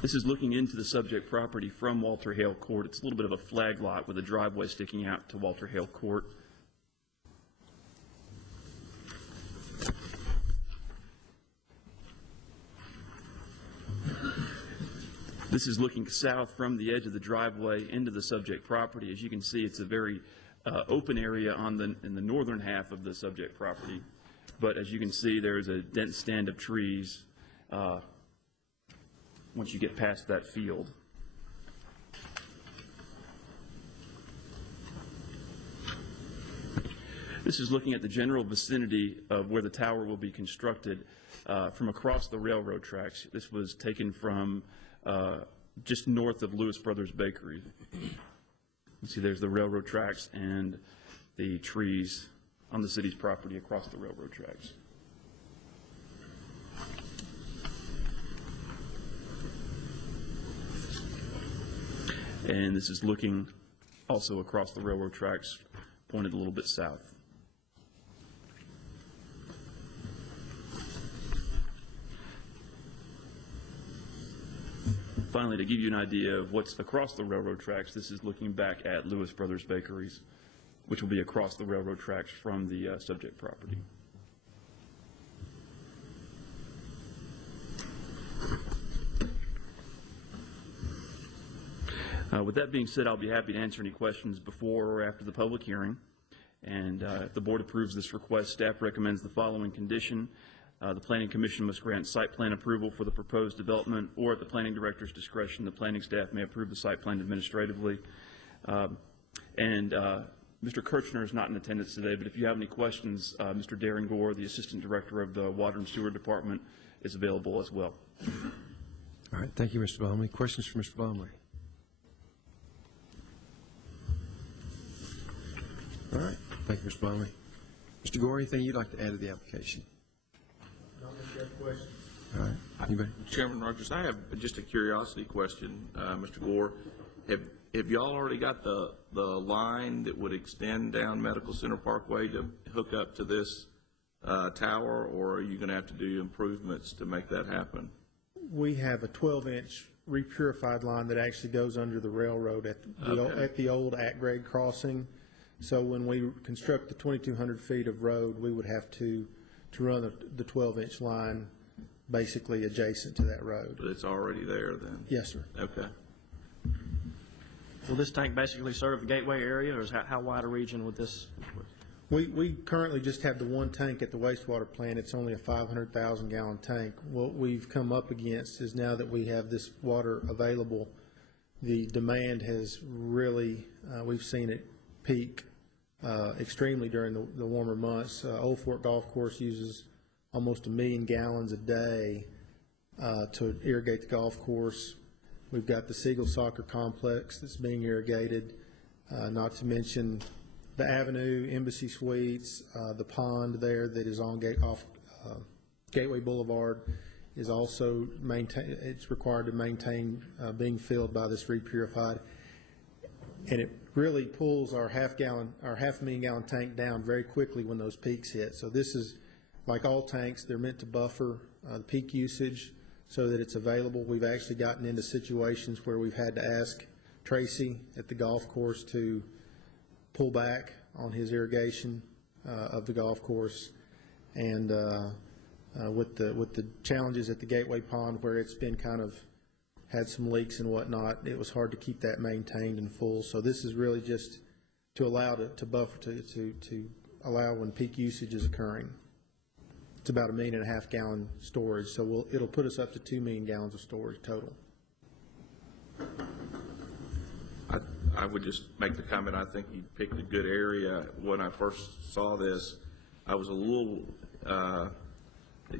This is looking into the subject property from Walter Hale Court. It's a little bit of a flag lot with a driveway sticking out to Walter Hale Court. This is looking south from the edge of the driveway into the subject property. As you can see, it's a very open area in the northern half of the subject property. But as you can see, there's a dense stand of trees once you get past that field. This is looking at the general vicinity of where the tower will be constructed from across the railroad tracks. This was taken from just north of Lewis Brothers Bakery. You see there's the railroad tracks and the trees on the city's property across the railroad tracks. And this is looking also across the railroad tracks, pointed a little bit south. Finally, to give you an idea of what's across the railroad tracks, this is looking back at Lewis Brothers Bakeries, which will be across the railroad tracks from the subject property. With that being said, I'll be happy to answer any questions before or after the public hearing. And if the board approves this request, staff recommends the following condition. The Planning Commission must grant site plan approval for the proposed development, or at the planning director's discretion, the planning staff may approve the site plan administratively. Mr. Kirchner is not in attendance today, but if you have any questions, Mr. Darren Gore, the Assistant Director of the Water and Sewer Department, is available as well. All right, thank you, Mr. Blomley. Questions for Mr. Blomley? All right, thank you, Mr. Blomley. Mr. Gore, anything you'd like to add to the application? All right, anybody? Chairman Rogers, I have just a curiosity question, Mr. Gore. Have y'all already got the line that would extend down Medical Center Parkway to hook up to this tower, or are you going to have to do improvements to make that happen? We have a 12-inch repurified line that actually goes under the railroad at the old at-grade crossing. So when we construct the 2,200 feet of road, we would have to run the 12-inch line basically adjacent to that road. But it's already there then? Yes, sir. Okay. Will this tank basically serve the gateway area, or is how wide a region would this? We currently just have the one tank at the wastewater plant. It's only a 500,000 gallon tank. What we've come up against is now that we have this water available, the demand has really, we've seen it peak extremely during the warmer months. Old Fort Golf Course uses almost 1 million gallons a day to irrigate the golf course. We've got the Siegel Soccer Complex that's being irrigated, not to mention the Avenue, Embassy Suites, the pond there that is on Gateway Boulevard is also it's required to maintain being filled by this repurified. And it really pulls our half a million gallon tank down very quickly when those peaks hit. So this is, like all tanks, they're meant to buffer the peak usage so that it's available. We've actually gotten into situations where we've had to ask Tracy at the golf course to pull back on his irrigation of the golf course. And with the challenges at the Gateway Pond, where it's been kind of had some leaks and whatnot, it was hard to keep that maintained and full. So this is really just to allow to buffer to allow when peak usage is occurring. It's about 1.5 million gallon storage, so it'll put us up to 2 million gallons of storage total. I would just make the comment, I think you picked a good area. When I first saw this, I was a little,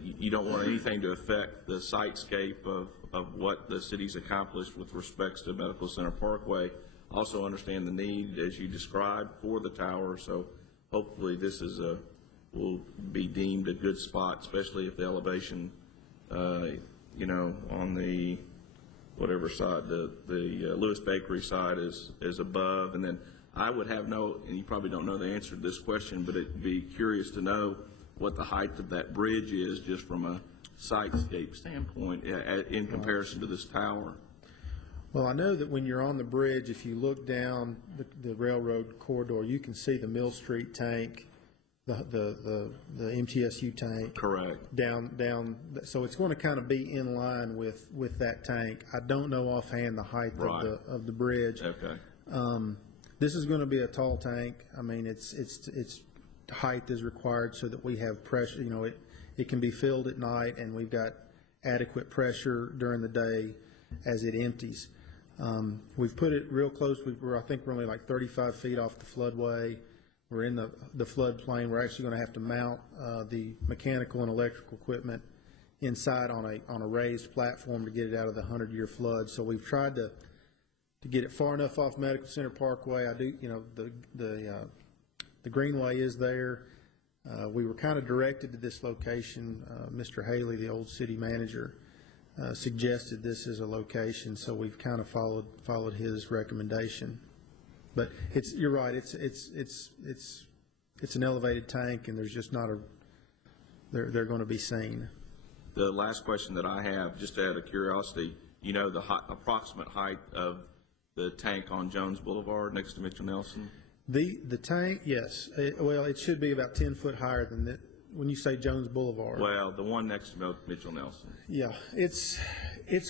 you don't want anything to affect the sitescape of what the city's accomplished with respects to Medical Center Parkway. Also understand the need, as you described, for the tower, so hopefully this is will be deemed a good spot, especially if the elevation you know, on the whatever side, the Lewis Bakery side is above, and then I would have and you probably don't know the answer to this question, but it'd be curious to know what the height of that bridge is, just from a sitescape standpoint, in comparison to this tower. Well, I know that when you're on the bridge, if you look down the railroad corridor, you can see the Mill Street tank, the MTSU tank. Correct. Down, so it's going to kind of be in line with that tank. I don't know offhand the height of the bridge. Okay. This is going to be a tall tank. I mean, its height is required so that we have pressure. You know, it can be filled at night, and we've got adequate pressure during the day as it empties. We've put it real close. I think we're only like 35 feet off the floodway. We're in the floodplain. We're actually going to have to mount the mechanical and electrical equipment inside on a raised platform to get it out of the 100-year flood. So we've tried to get it far enough off Medical Center Parkway. The greenway is there. We were kind of directed to this location. Mr. Hale, the old city manager, suggested this as a location, so we've kind of followed his recommendation. But you're right. It's an elevated tank, and there's just not they're going to be seen. The last question that I have, just out of curiosity, you know the approximate height of the tank on Jones Boulevard next to Mitchell Nelson? The tank, yes. It should be about 10 foot higher than that. When you say Jones Boulevard. Well, the one next to Mitchell Nelson. Yeah, it's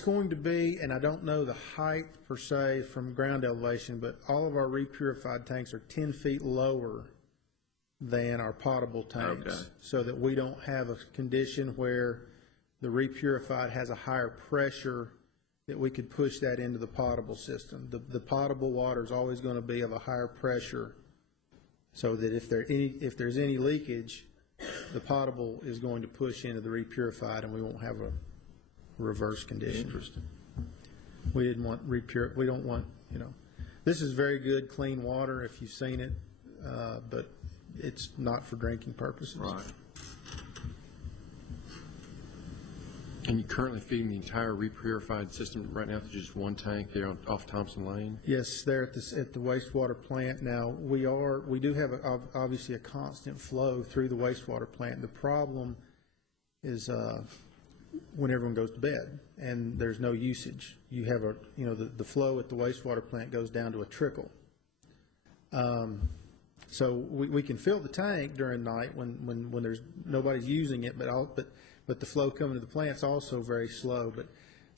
going to be, and I don't know the height per se from ground elevation, but all of our repurified tanks are 10 feet lower than our potable tanks. Okay. So that we don't have a condition where the repurified has a higher pressure that we could push that into the potable system. The potable water is always going to be of a higher pressure, so that if there's any leakage, the potable is going to push into the repurified, and we won't have a reverse condition. Interesting. We didn't want we don't want, this is very good, clean water if you've seen it, but it's not for drinking purposes. Right. And you're currently feeding the entire repurified system right now through just one tank there off Thompson Lane? Yes, there at the wastewater plant. Now, we do have obviously a constant flow through the wastewater plant. The problem is when everyone goes to bed and there's no usage. You have the flow at the wastewater plant goes down to a trickle. So we can fill the tank during night when there's nobody's using it, but the flow coming to the plant is also very slow. But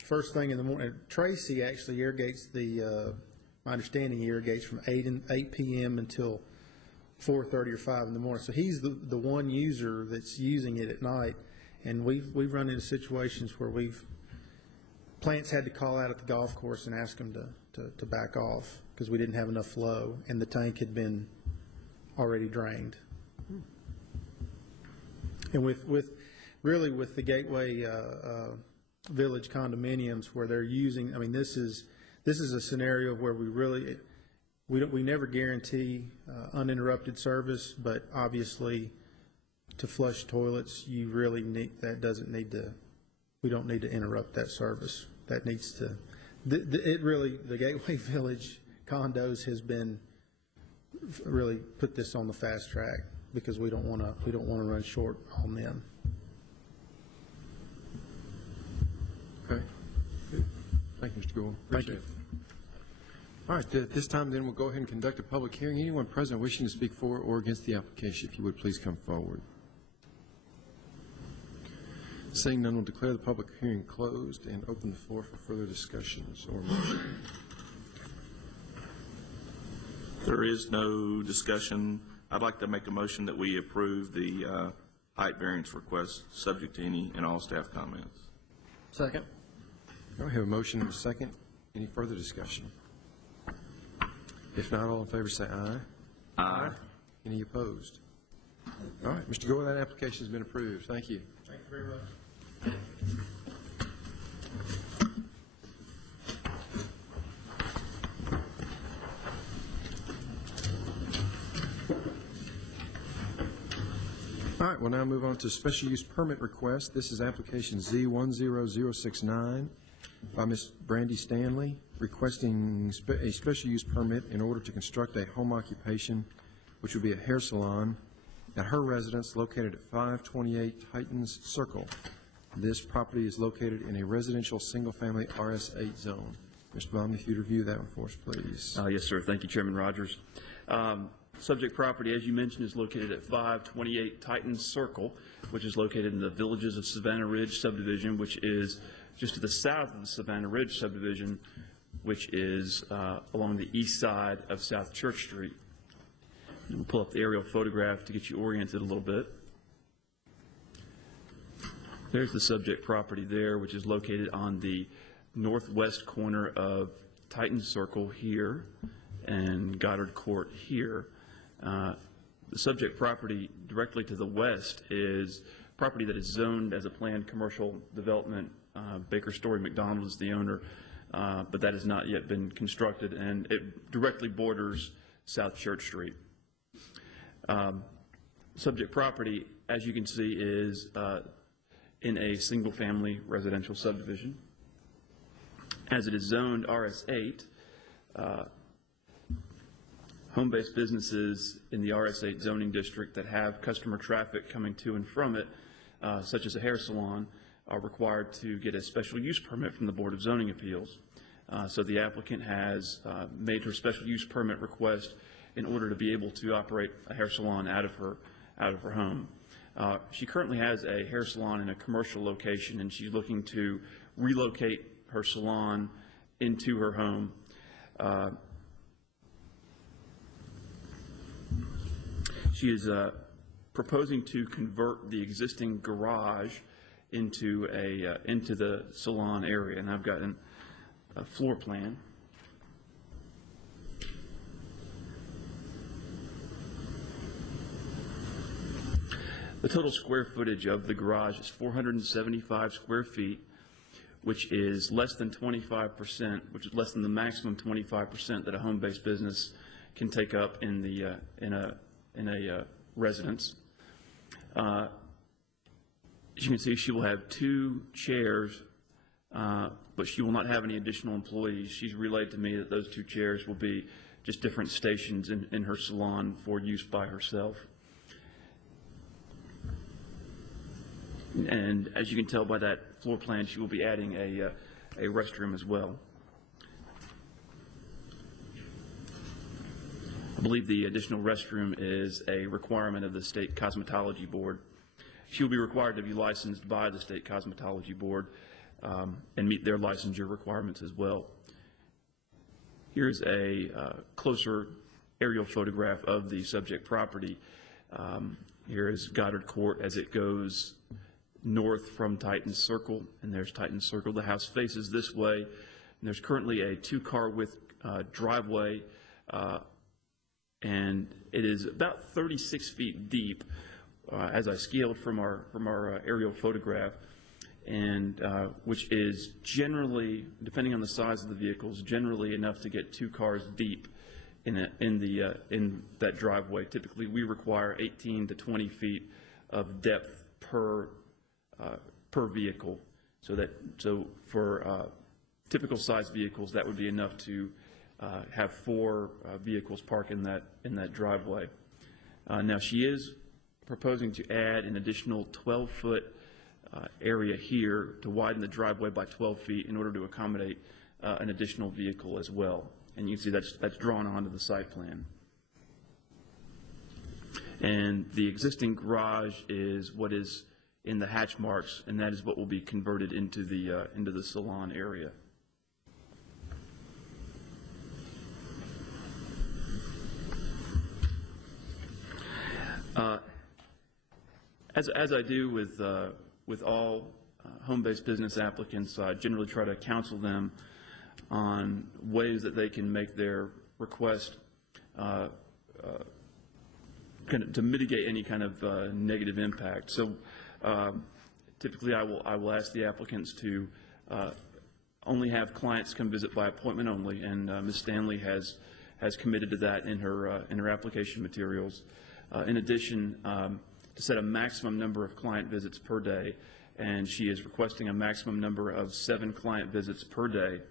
first thing in the morning, Tracy actually irrigates my understanding, he irrigates from 8 p.m. until 4:30 or 5 in the morning. So he's the one user that's using it at night. And we've run into situations where plants had to call out at the golf course and ask them to back off because we didn't have enough flow, and the tank had been already drained. And with the Gateway Village condominiums where they're using, I mean, this is a scenario where we never guarantee uninterrupted service, but obviously to flush toilets, we don't need to interrupt that service. That needs to, the Gateway Village condos has been really put this on the fast track because we don't want to run short on them. Okay. Good. Thank you, Mr. Gore. Thank you. All right, at this time, then, we'll go ahead and conduct a public hearing. Anyone present wishing to speak for or against the application, if you would, please come forward. Seeing none, we'll declare the public hearing closed and open the floor for further discussions or motion. There is no discussion. I'd like to make a motion that we approve the height variance request, subject to any and all staff comments. Second. All right, we have a motion and a second. Any further discussion? If not, all in favor say aye. Aye. Any opposed? All right, Mr. Gore, that application has been approved. Thank you. Thank you very much. All All right, we'll now move on to special use permit request. This is application Z10069 by Ms. Brandy Stanley, requesting a special use permit in order to construct a home occupation, which would be a hair salon, at her residence located at 528 Titans Circle. This property is located in a residential single-family RS8 zone. Mr. Baum, if you'd review that one for us, please. Yes, sir. Thank you, Chairman Rogers. Subject property, as you mentioned, is located at 528 Titans Circle, which is located in the Villages of Savannah Ridge subdivision, which is just to the south of the Savannah Ridge subdivision, which is along the east side of South Church Street. And we'll pull up the aerial photograph to get you oriented a little bit. There's the subject property there, which is located on the northwest corner of Titans Circle here and Goddard Court here. The subject property directly to the west is property that is zoned as a planned commercial development. Baker Story McDonald is the owner, but that has not yet been constructed, and it directly borders South Church Street. Subject property, as you can see, is in a single-family residential subdivision. As it is zoned RS8, home-based businesses in the RS8 zoning district that have customer traffic coming to and from it, such as a hair salon, are required to get a special use permit from the Board of Zoning Appeals. So the applicant has made her special use permit request in order to be able to operate a hair salon out of her home. She currently has a hair salon in a commercial location, and she's looking to relocate her salon into her home. She is proposing to convert the existing garage into the salon area, and I've got a floor plan. The total square footage of the garage is 475 square feet, which is less than 25%, which is less than the maximum 25% that a home-based business can take up in a residence. As you can see, she will have 2 chairs, but she will not have any additional employees. She's relayed to me that those 2 chairs will be just different stations in her salon for use by herself. And as you can tell by that floor plan, she will be adding a restroom as well. I believe the additional restroom is a requirement of the State Cosmetology Board. She will be required to be licensed by the State Cosmetology Board and meet their licensure requirements as well. Here's a closer aerial photograph of the subject property. Here is Goddard Court as it goes north from Titans Circle, and there's Titans Circle. The house faces this way, and there's currently a 2-car width driveway, and it is about 36 feet deep, as I scaled from our aerial photograph, and which is generally, depending on the size of the vehicles, generally enough to get 2 cars deep in that driveway. Typically, we require 18 to 20 feet of depth per vehicle. So for typical size vehicles, that would be enough to have 4 vehicles park in that driveway. Now she is proposing to add an additional 12-foot area here to widen the driveway by 12 feet in order to accommodate an additional vehicle as well. And you can see that's drawn onto the site plan. And the existing garage is what is in the hatch marks, and that is what will be converted into the salon area. As I do with all home-based business applicants, I generally try to counsel them on ways that they can make their request to mitigate any kind of negative impact. So typically I will ask the applicants to only have clients come visit by appointment only, and Ms. Stanley has committed to that in her application materials. In addition, set a maximum number of client visits per day, and she is requesting a maximum number of 7 client visits per day.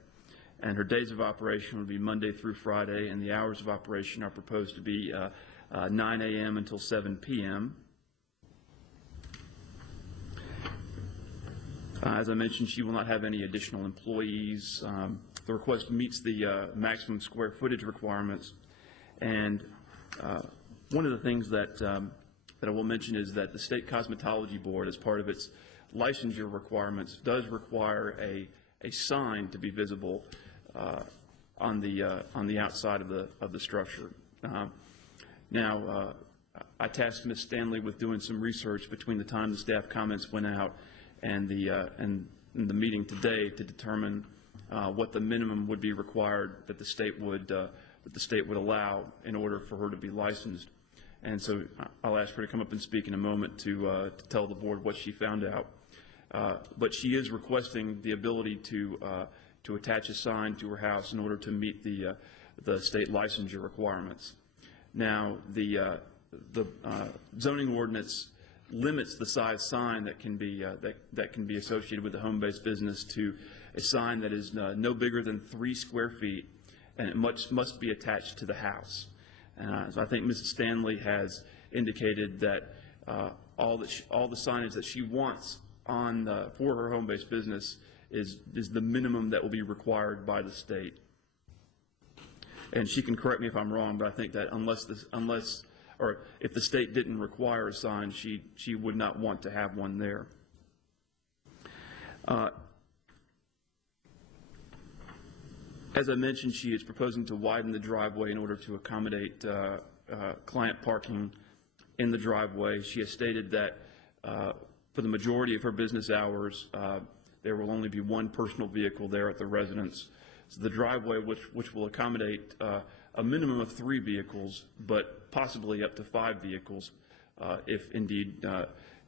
And her days of operation would be Monday through Friday, and the hours of operation are proposed to be 9 a.m. until 7 p.m. As I mentioned, she will not have any additional employees. The request meets the maximum square footage requirements. And one of the things that I will mention is that the State Cosmetology Board, as part of its licensure requirements, does require a sign to be visible on the outside of the structure. Now, I tasked Ms. Stanley with doing some research between the time the staff comments went out and the meeting today to determine what the minimum would be required that the state would allow in order for her to be licensed. And so I'll ask her to come up and speak in a moment to tell the board what she found out. But she is requesting the ability to attach a sign to her house in order to meet the state licensure requirements. Now, the zoning ordinance limits the size sign that can be associated with the home-based business to a sign that is no bigger than 3 square feet, and it must be attached to the house. So I think Mrs. Stanley has indicated that all the signage that she wants for her home-based business is the minimum that will be required by the state. And she can correct me if I'm wrong, but I think that if the state didn't require a sign, she would not want to have one there. As I mentioned, she is proposing to widen the driveway in order to accommodate client parking in the driveway. She has stated that for the majority of her business hours, there will only be one personal vehicle there at the residence. So the driveway, which will accommodate a minimum of 3 vehicles, but possibly up to 5 vehicles, if indeed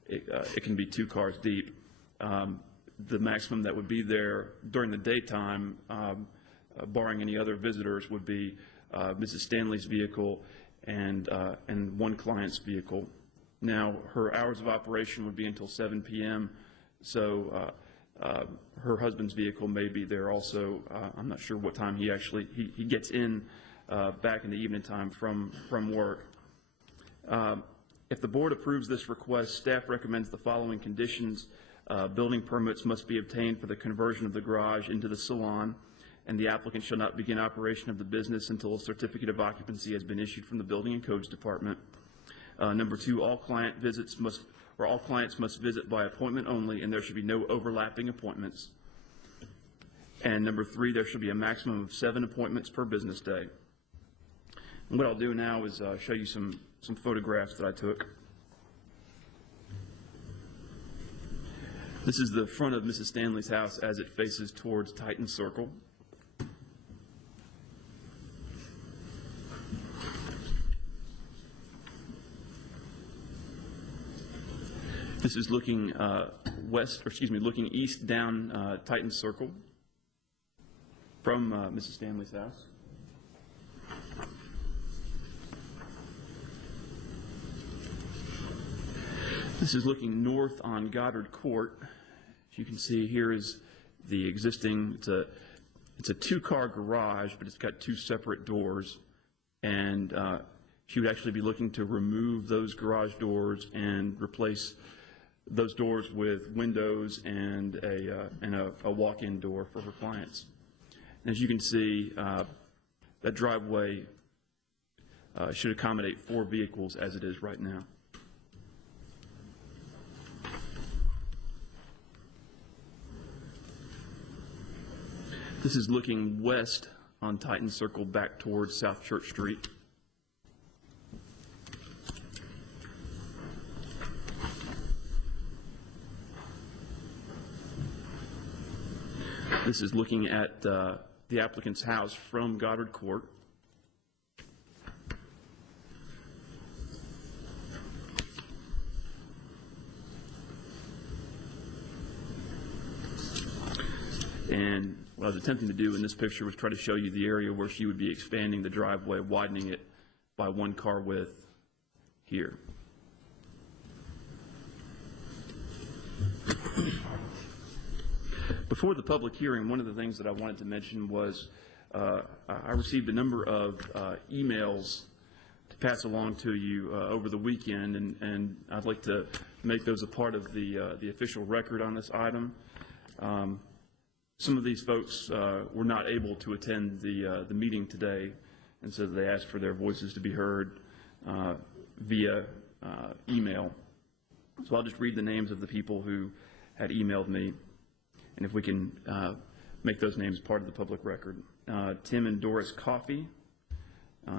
it can be 2 cars deep. The maximum that would be there during the daytime, barring any other visitors, would be Mrs. Stanley's vehicle and one client's vehicle. Now, her hours of operation would be until 7 p.m., so her husband's vehicle may be there also. I'm not sure what time he gets in back in the evening time from work. If the board approves this request, staff recommends the following conditions. Building permits must be obtained for the conversion of the garage into the salon, and the applicant shall not begin operation of the business until a certificate of occupancy has been issued from the Building and Codes Department. Number 2, all clients must visit by appointment only, and there should be no overlapping appointments. And number 3, there should be a maximum of 7 appointments per business day. And what I'll do now is show you some photographs that I took. This is the front of Mrs. Stanley's house as it faces towards Titan Circle. This is looking looking east down Titan Circle from Mrs. Stanley's house. This is looking north on Goddard Court. As you can see, here is the existing, it's a 2-car garage, but it's got 2 separate doors. And she would actually be looking to remove those garage doors and replace those doors with windows and a walk-in door for her clients. And as you can see, that driveway should accommodate 4 vehicles as it is right now. This is looking west on Titan Circle back towards South Church Street. This is looking at the applicant's house from Goddard Court. And what I was attempting to do in this picture was try to show you the area where she would be expanding the driveway, widening it by 1 car width here. Before the public hearing, one of the things that I wanted to mention was I received a number of emails to pass along to you over the weekend, and I'd like to make those a part of the official record on this item. Some of these folks were not able to attend the meeting today, and so they asked for their voices to be heard via email. So I'll just read the names of the people who had emailed me, and if we can make those names part of the public record. Tim and Doris Coffey,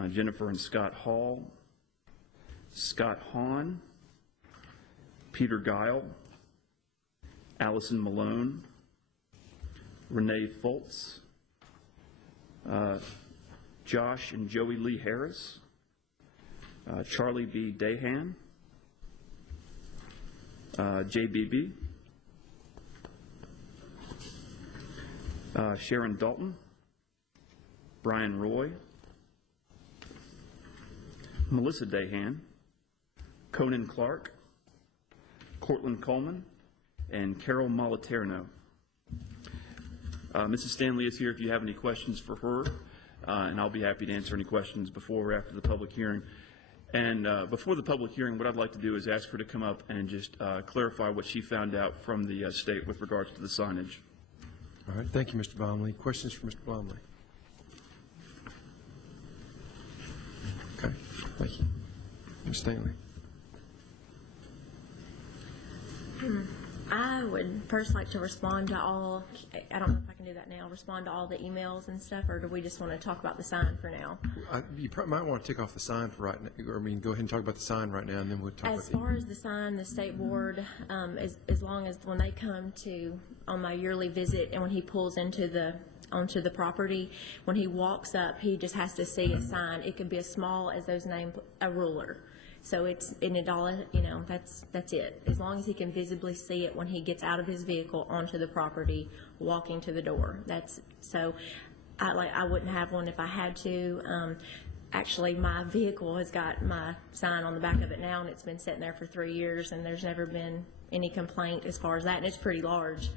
Jennifer and Scott Hall, Scott Hahn, Peter Guile, Allison Malone, Renee Foltz, Josh and Joey Lee Harris, Charlie B. Dahan, JBB, Sharon Dalton, Brian Roy, Melissa Dahan, Conan Clark, Cortland Coleman, and Carol Moliterno. Mrs. Stanley is here if you have any questions for her, and I'll be happy to answer any questions before or after the public hearing. And before the public hearing, what I'd like to do is ask her to come up and just clarify what she found out from the state with regards to the signage. All right, thank you, Mr. Blomley. Questions for Mr. Blomley? Okay, thank you. Ms. Stanley. I would first like to respond to all, I don't know if I can do that now, respond to all the emails and stuff, or do we just want to talk about the sign for now? You might want to take off the sign for right now, or go ahead and talk about the sign right now, and then we'll talk about As far as the sign, the state board, as long as when they come to, on my yearly visit, and when he pulls onto the property, when he walks up, he just has to see a sign. It could be as small as those names, a ruler. So it's in a dollar, that's it. As long as he can visibly see it when he gets out of his vehicle onto the property, walking to the door. I wouldn't have one if I had to. Actually, my vehicle has got my sign on the back of it now, and it's been sitting there for 3 years, and there's never been any complaint as far as that, and it's pretty large.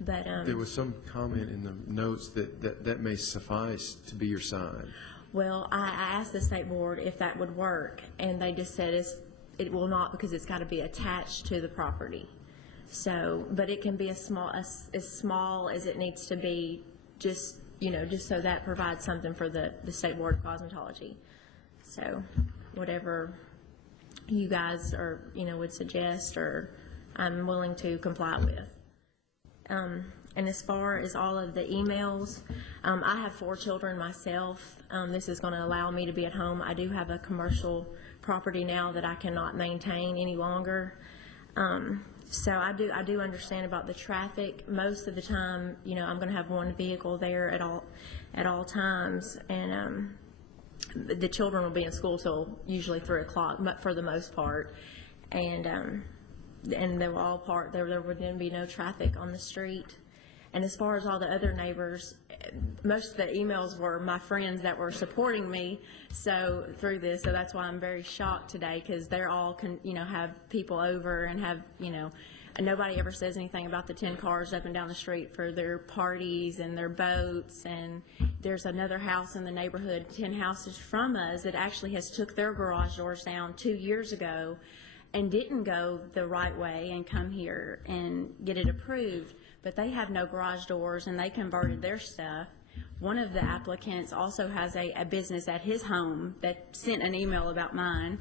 But there was some comment in the notes that may suffice to be your sign. Well, I asked the state board if that would work, and they just said it will not, because it's got to be attached to the property. So, but it can be as small as it needs to be, just so that provides something for the state board of cosmetology. So, whatever you guys would suggest, or I'm willing to comply with. And as far as all of the emails, I have 4 children myself. This is going to allow me to be at home. I do have a commercial property now that I cannot maintain any longer. So I do understand about the traffic. Most of the time, I'm going to have one vehicle there at all times, and the children will be in school till usually 3 o'clock, for the most part, and they will all park. There would then be no traffic on the street. And as far as all the other neighbors, most of the emails were my friends that were supporting me through this. So that's why I'm very shocked today, because they're all, have people over and have, and nobody ever says anything about the 10 cars up and down the street for their parties and their boats. And there's another house in the neighborhood, 10 houses from us, that actually has took their garage doors down 2 years ago and didn't go the right way and come here and get it approved. But they have no garage doors, and they converted their stuff. One of the applicants also has a business at his home that sent an email about mine.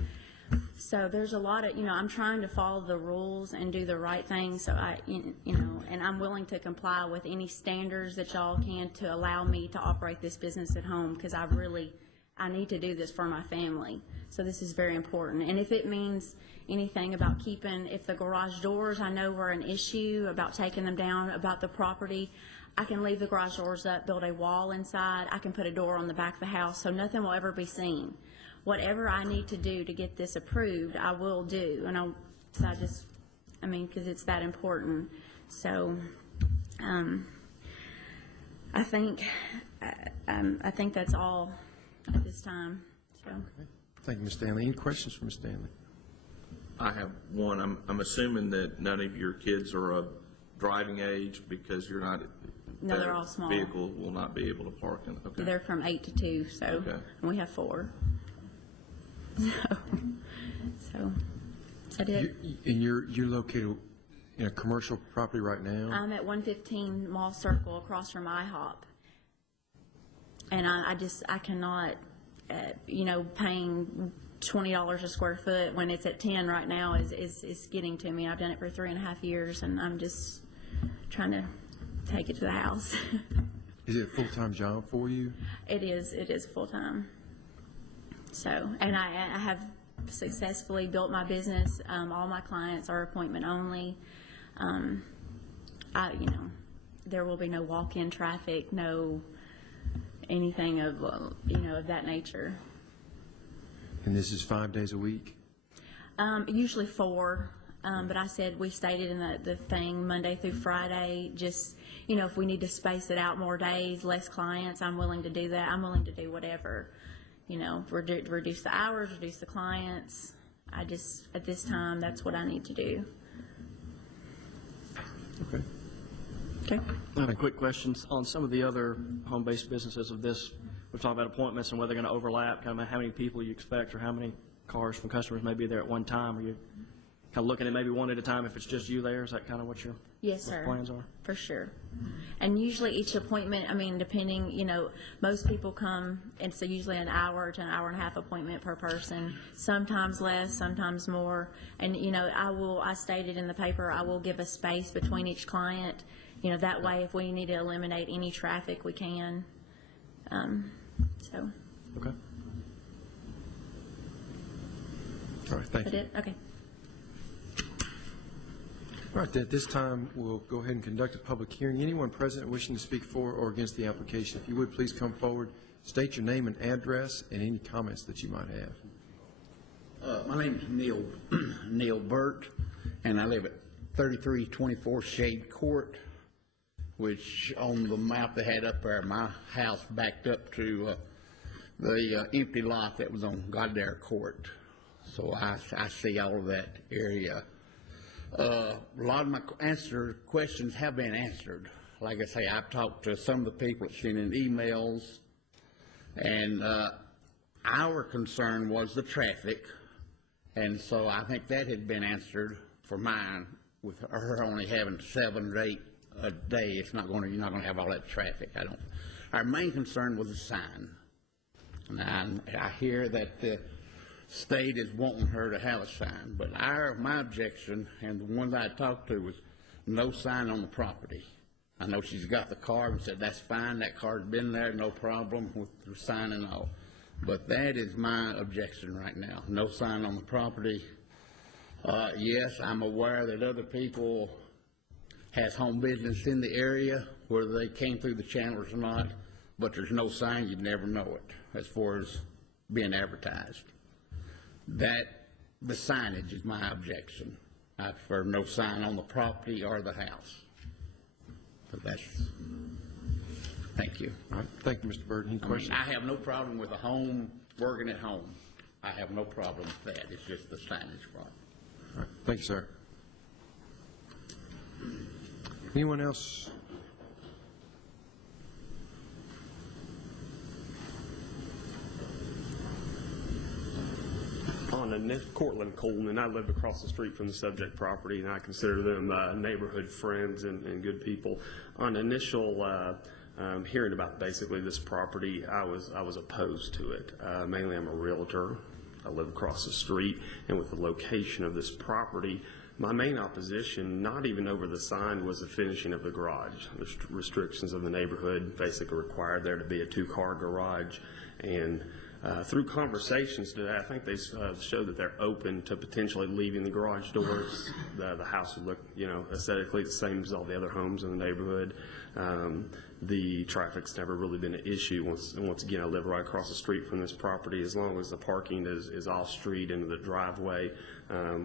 So there's a lot of, I'm trying to follow the rules and do the right thing. So and I'm willing to comply with any standards that y'all can to allow me to operate this business at home, because I need to do this for my family. So this is very important. And if it means anything about if the garage doors I know were an issue, about taking them down, about the property, I can leave the garage doors up, build a wall inside. I can put a door on the back of the house so nothing will ever be seen. Whatever I need to do to get this approved, I will do. And because it's that important. So I think that's all at this time. So. Okay. Thank you, Ms. Stanley. Any questions for Ms. Stanley? I have one. I'm assuming that none of your kids are of driving age because you're not. No, they're all small. Vehicle will not be able to park in. Okay. They're from 8 to 2, so, Okay. and we have 4. So, is that it? And you're located in a commercial property right now? I'm at 115 Mall Circle across from IHOP. And I cannot, paying $20 a square foot when it's at 10 right now is getting to me. I've done it for 3.5 years, and I'm just trying to take it to the house. Is it a full-time job for you? It is full-time. So, and I have successfully built my business. All my clients are appointment only. There will be no walk-in traffic, no anything of, of that nature. And this is 5 days a week? Usually 4, but I said, we stated in the thing, Monday through Friday, just, if we need to space it out more days, less clients, I'm willing to do that. I'm willing to do whatever, reduce the hours, reduce the clients. At this time, that's what I need to do. Okay. Okay. I have a quick question. On some of the other home-based businesses of this, we've talked about appointments and whether they're going to overlap, kind of how many people you expect or how many cars from customers may be there at one time. Are you kind of looking at maybe one at a time if it's just you there? Is that kind of what your Yes, sir. plans are? For sure. And usually each appointment, depending, most people come, and so usually an hour to an hour and a half appointment per person, sometimes less, sometimes more. And, I stated in the paper, I will give a space between each client. That way if we need to eliminate any traffic, we can. So. Okay. All right, thank That you. it? Okay. All right, at this time, we'll go ahead and conduct a public hearing. Anyone present wishing to speak for or against the application, if you would, please come forward, state your name and address, and any comments that you might have. My name is Neil Burt, and I live at 3324 Shade Court, which on the map they had up there, my house backed up to the empty lot that was on Goddard Court. So I see all of that area. A lot of my questions have been answered. Like I say, I've talked to some of the people that sent in emails, and our concern was the traffic, and so I think that had been answered for mine. With her only having 7 or 8 a day, you're not going to have all that traffic. Our main concern was the sign. And I hear that the state is wanting her to have a sign, but my objection, and the ones I talked to, was no sign on the property. I know she's got the card and said that's fine, that card's been there, no problem with the sign and all. But that is my objection right now, no sign on the property. Yes, I'm aware that other people has home business in the area, whether they came through the channels or not, but there's no sign, you'd never know it as far as being advertised. The signage is my objection. I prefer no sign on the property or the house. But thank you. All right, thank you, Mr. Burton. Any questions? I have no problem with a home, working at home. I have no problem with that. It's just the signage part. All right, thank you, sir. Anyone else? Cortland Colton, and I live across the street from the subject property, and I consider them neighborhood friends and good people. On initial hearing about basically this property, I was opposed to it. Mainly, I'm a realtor. I live across the street, and with the location of this property, my main opposition, not even over the sign, was the finishing of the garage. The restrictions of the neighborhood basically required there to be a 2-car garage, and through conversations today, I think they showed that they're open to potentially leaving the garage doors. The house would look, aesthetically the same as all the other homes in the neighborhood. The traffic's never really been an issue. Once again, I live right across the street from this property. As long as the parking is off-street into the driveway,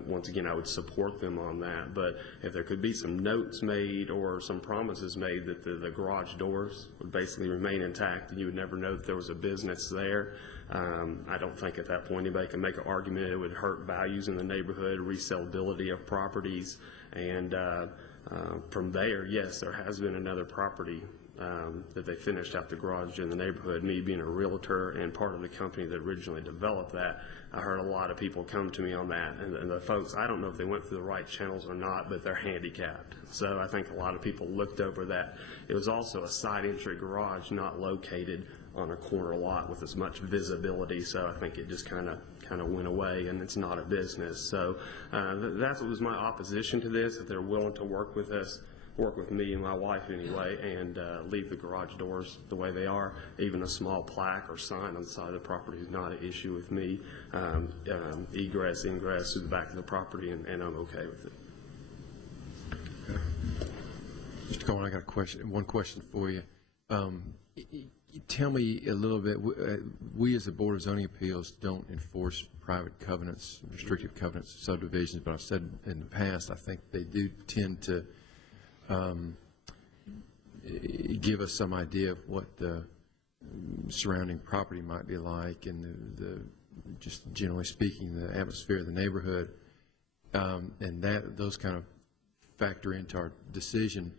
once again, I would support them on that. But if there could be some notes made or some promises made that the garage doors would basically remain intact and you would never know that there was a business there, I don't think at that point anybody can make an argument it would hurt values in the neighborhood, resellability of properties, and from there, yes, there has been another property that they finished out the garage in the neighborhood. Me being a realtor and part of the company that originally developed that, I heard a lot of people come to me on that. And the folks, I don't know if they went through the right channels or not, but they're handicapped. So I think a lot of people looked over that. It was also a side entry garage, not located on a corner lot with as much visibility. So I think it just kind of went away, and it's not a business. So that's what was my opposition to this. If they're willing to work with us, work with me and my wife anyway, and leave the garage doors the way they are. Even a small plaque or sign on the side of the property is not an issue with me. Egress, ingress through the back of the property, and I'm okay with it. Okay. Mr. Cohen, I got one question for you. Tell me a little bit, we as the Board of Zoning Appeals don't enforce private covenants, restrictive covenants, subdivisions, but I've said in the past, I think they do tend to give us some idea of what the surrounding property might be like, and the just generally speaking, the atmosphere of the neighborhood, and those kind of factor into our decision.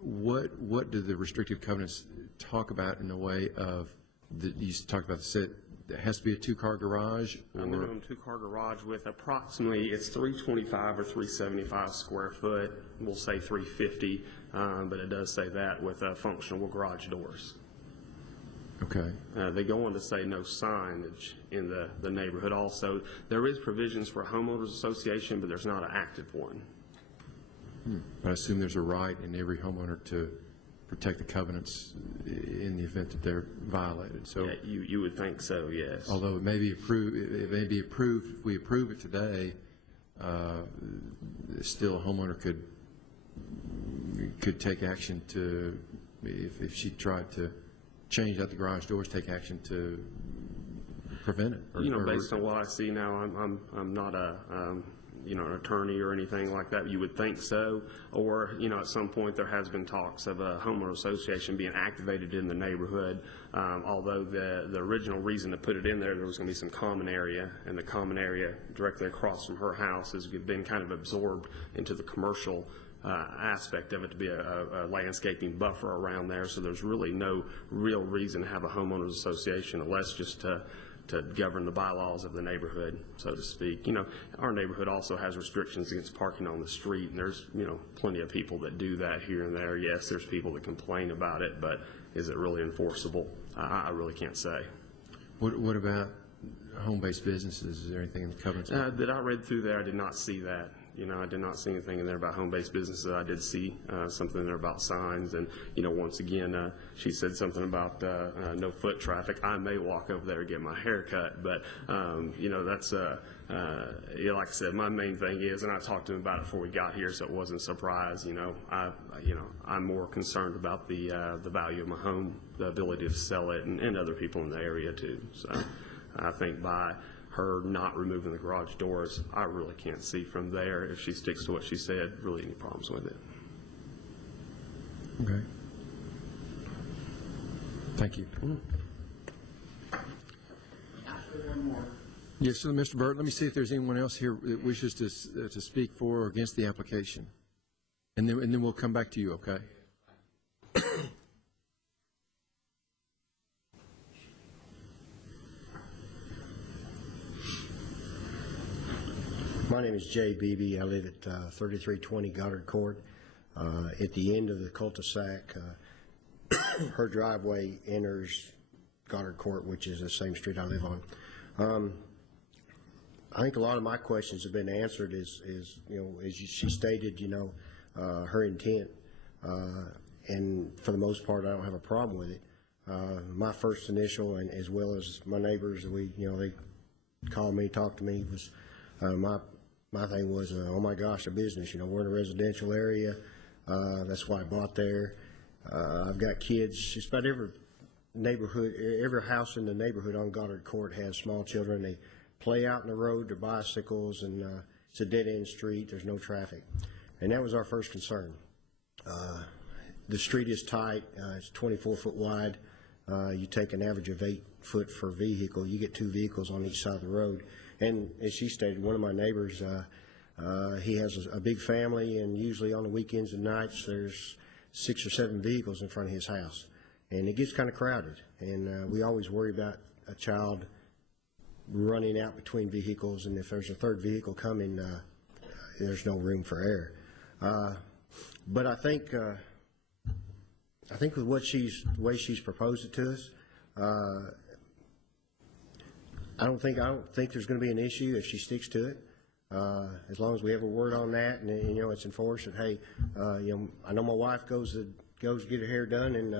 What do the restrictive covenants talk about in the way of you talked about the set? It has to be a two-car garage? A minimum two-car garage with approximately, it's 325 or 375 square foot. We'll say 350, but it does say that with functional garage doors. Okay. They go on to say no signage in the neighborhood also. There is provisions for a homeowners association, but there's not an active one. But I assume there's a right in every homeowner to protect the covenants in the event that they're violated. So yeah, you would think so, yes. Although it may be approved, if we approve it today, still a homeowner could take action to, if she tried to change out the garage doors, take action to prevent it. Based on what I see now, I'm not an attorney or anything like that. You would think so. Or, at some point there has been talks of a homeowner association being activated in the neighborhood. Although the original reason to put it in there was going to be some common area, and the common area directly across from her house has been kind of absorbed into the commercial aspect of it to be a landscaping buffer around there. So there's really no real reason to have a homeowners association unless just to govern the bylaws of the neighborhood, so to speak. Our neighborhood also has restrictions against parking on the street, and there's, plenty of people that do that here and there. Yes, there's people that complain about it, but is it really enforceable? I really can't say. What about home-based businesses? Is there anything in the covenants? That I read through there, I did not see that. I did not see anything in there about home-based businesses. I did see something in there about signs, and once again, she said something about no foot traffic. I may walk over there and get my hair cut, but that's like I said, my main thing is, and I talked to him about it before we got here, so it wasn't a surprise. I'm more concerned about the value of my home, the ability to sell it, and other people in the area too. So I think by her not removing the garage doors, I really can't see from there, if she sticks to what she said, really any problems with it. Okay. Thank you. Yes, sir, Mr. Burt, let me see if there's anyone else here that wishes to speak for or against the application. And then we'll come back to you, okay? My name is Jay Beebe. I live at 3320 Goddard Court. At the end of the cul-de-sac, her driveway enters Goddard Court, which is the same street I live on. I think a lot of my questions have been answered as she stated, her intent. And for the most part, I don't have a problem with it. My first initial, and as well as my neighbors, they called me, talked to me, was my thing was, oh my gosh, a business. We're in a residential area. That's why I bought there. I've got kids, just about every neighborhood, every house in the neighborhood on Goddard Court has small children. They play out in the road, their bicycles, and it's a dead-end street. There's no traffic. And that was our first concern. The street is tight. It's 24 foot wide. You take an average of 8 foot per vehicle. You get 2 vehicles on each side of the road. And as she stated, one of my neighbors, he has a big family, and usually on the weekends and nights there's 6 or 7 vehicles in front of his house. And it gets kind of crowded. And we always worry about a child running out between vehicles, and if there's a third vehicle coming, there's no room for error. But I think with the way she's proposed it to us, I don't think there's going to be an issue if she sticks to it. As long as we have a word on that, and it's enforced that, hey, I know my wife goes to get her hair done, and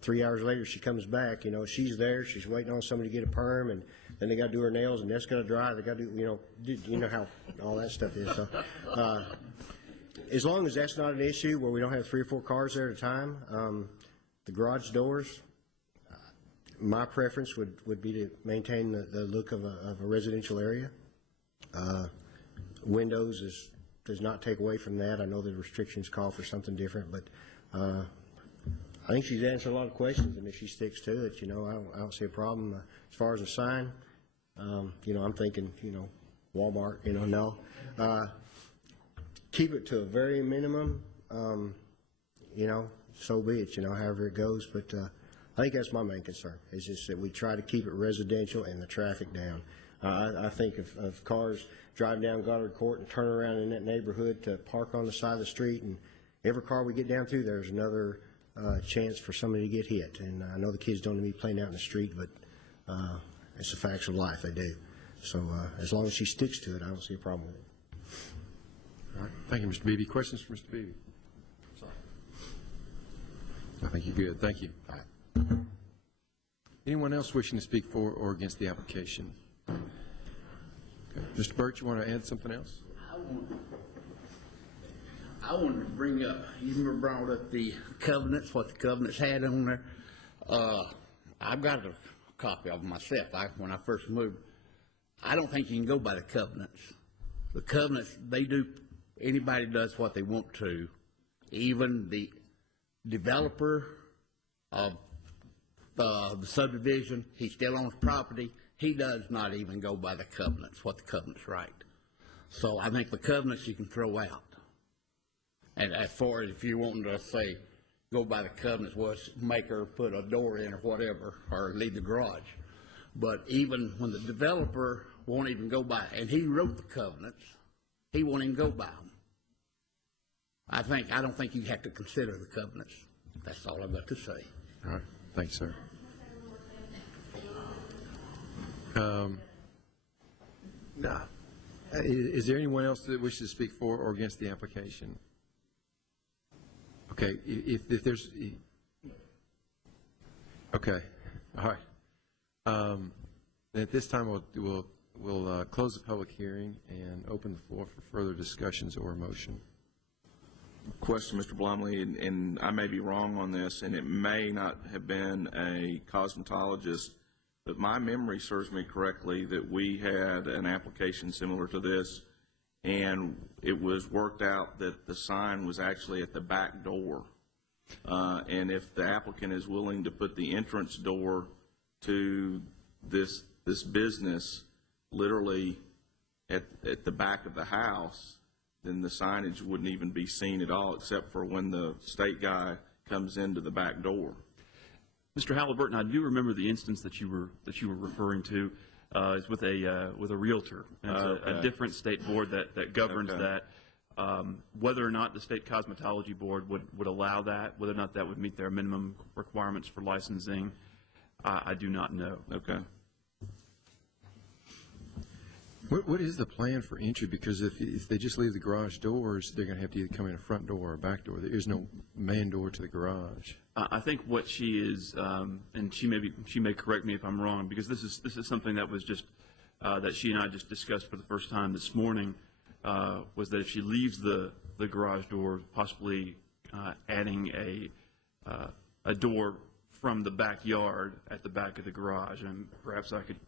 3 hours later she comes back. She's there, she's waiting on somebody to get a perm, and then they got to do her nails, and that's got to dry. They got to do, you know how all that stuff is. So, as long as that's not an issue where we don't have 3 or 4 cars there at a time, the garage doors, my preference would be to maintain the look of a residential area. Windows does not take away from that. I know the restrictions call for something different, but I think she's answered a lot of questions, and if she sticks to it, I don't see a problem. As far as a sign, I'm thinking, Walmart, no. Keep it to a very minimum, so be it, however it goes. But I think that's my main concern, is just that we try to keep it residential and the traffic down. I think of cars driving down Goddard Court and turn around in that neighborhood to park on the side of the street, and every car we get down through, there's another chance for somebody to get hit. And I know the kids don't need to be playing out in the street, but it's a fact of life, they do. So as long as she sticks to it, I don't see a problem with it. All right. Thank you, Mr. Beebe. Questions for Mr. Beebe? I think you're good. Thank you. All right. Anyone else wishing to speak for or against the application? Okay. Mr. Burt, you want to add something else? I wanted to bring up, you remember brought up the covenants, what the covenants had on there. I've got a copy of them myself when I first moved. I don't think you can go by the covenants. The covenants, anybody does what they want to. Even the developer of the subdivision, he still owns property. He does not even go by the covenants, what the covenants write. So I think the covenants you can throw out. And as far as if you want to say, go by the covenants, was make her put a door in or whatever, or leave the garage. But even when the developer won't even go by, and he wrote the covenants, he won't even go by them. I don't think you have to consider the covenants. That's all I've got to say. All right. Thanks, sir. Is there anyone else that wishes to speak for or against the application? Okay, if there's, okay, all right. At this time, we'll close the public hearing and open the floor for further discussions or motion. Question, Mr. Blumley, and I may be wrong on this, and it may not have been a cosmetologist, but my memory serves me correctly that we had an application similar to this, and it was worked out that the sign was actually at the back door. And if the applicant is willing to put the entrance door to this business literally at the back of the house, then the signage wouldn't even be seen at all, except for when the state guy comes into the back door. Mr. Halliburton, I do remember the instance that you were referring to. Is with a realtor. And it's a different state board that governs that. Whether or not the state cosmetology board would allow that, whether or not that would meet their minimum requirements for licensing, I do not know. Okay. What is the plan for entry? Because if they just leave the garage doors, they're going to have to either come in a front door or a back door. There is no main door to the garage. I think what she is, and she may correct me if I'm wrong, because this is something that was just that she and I just discussed for the first time this morning, was that if she leaves the garage door, possibly adding a door from the backyard at the back of the garage, and perhaps I could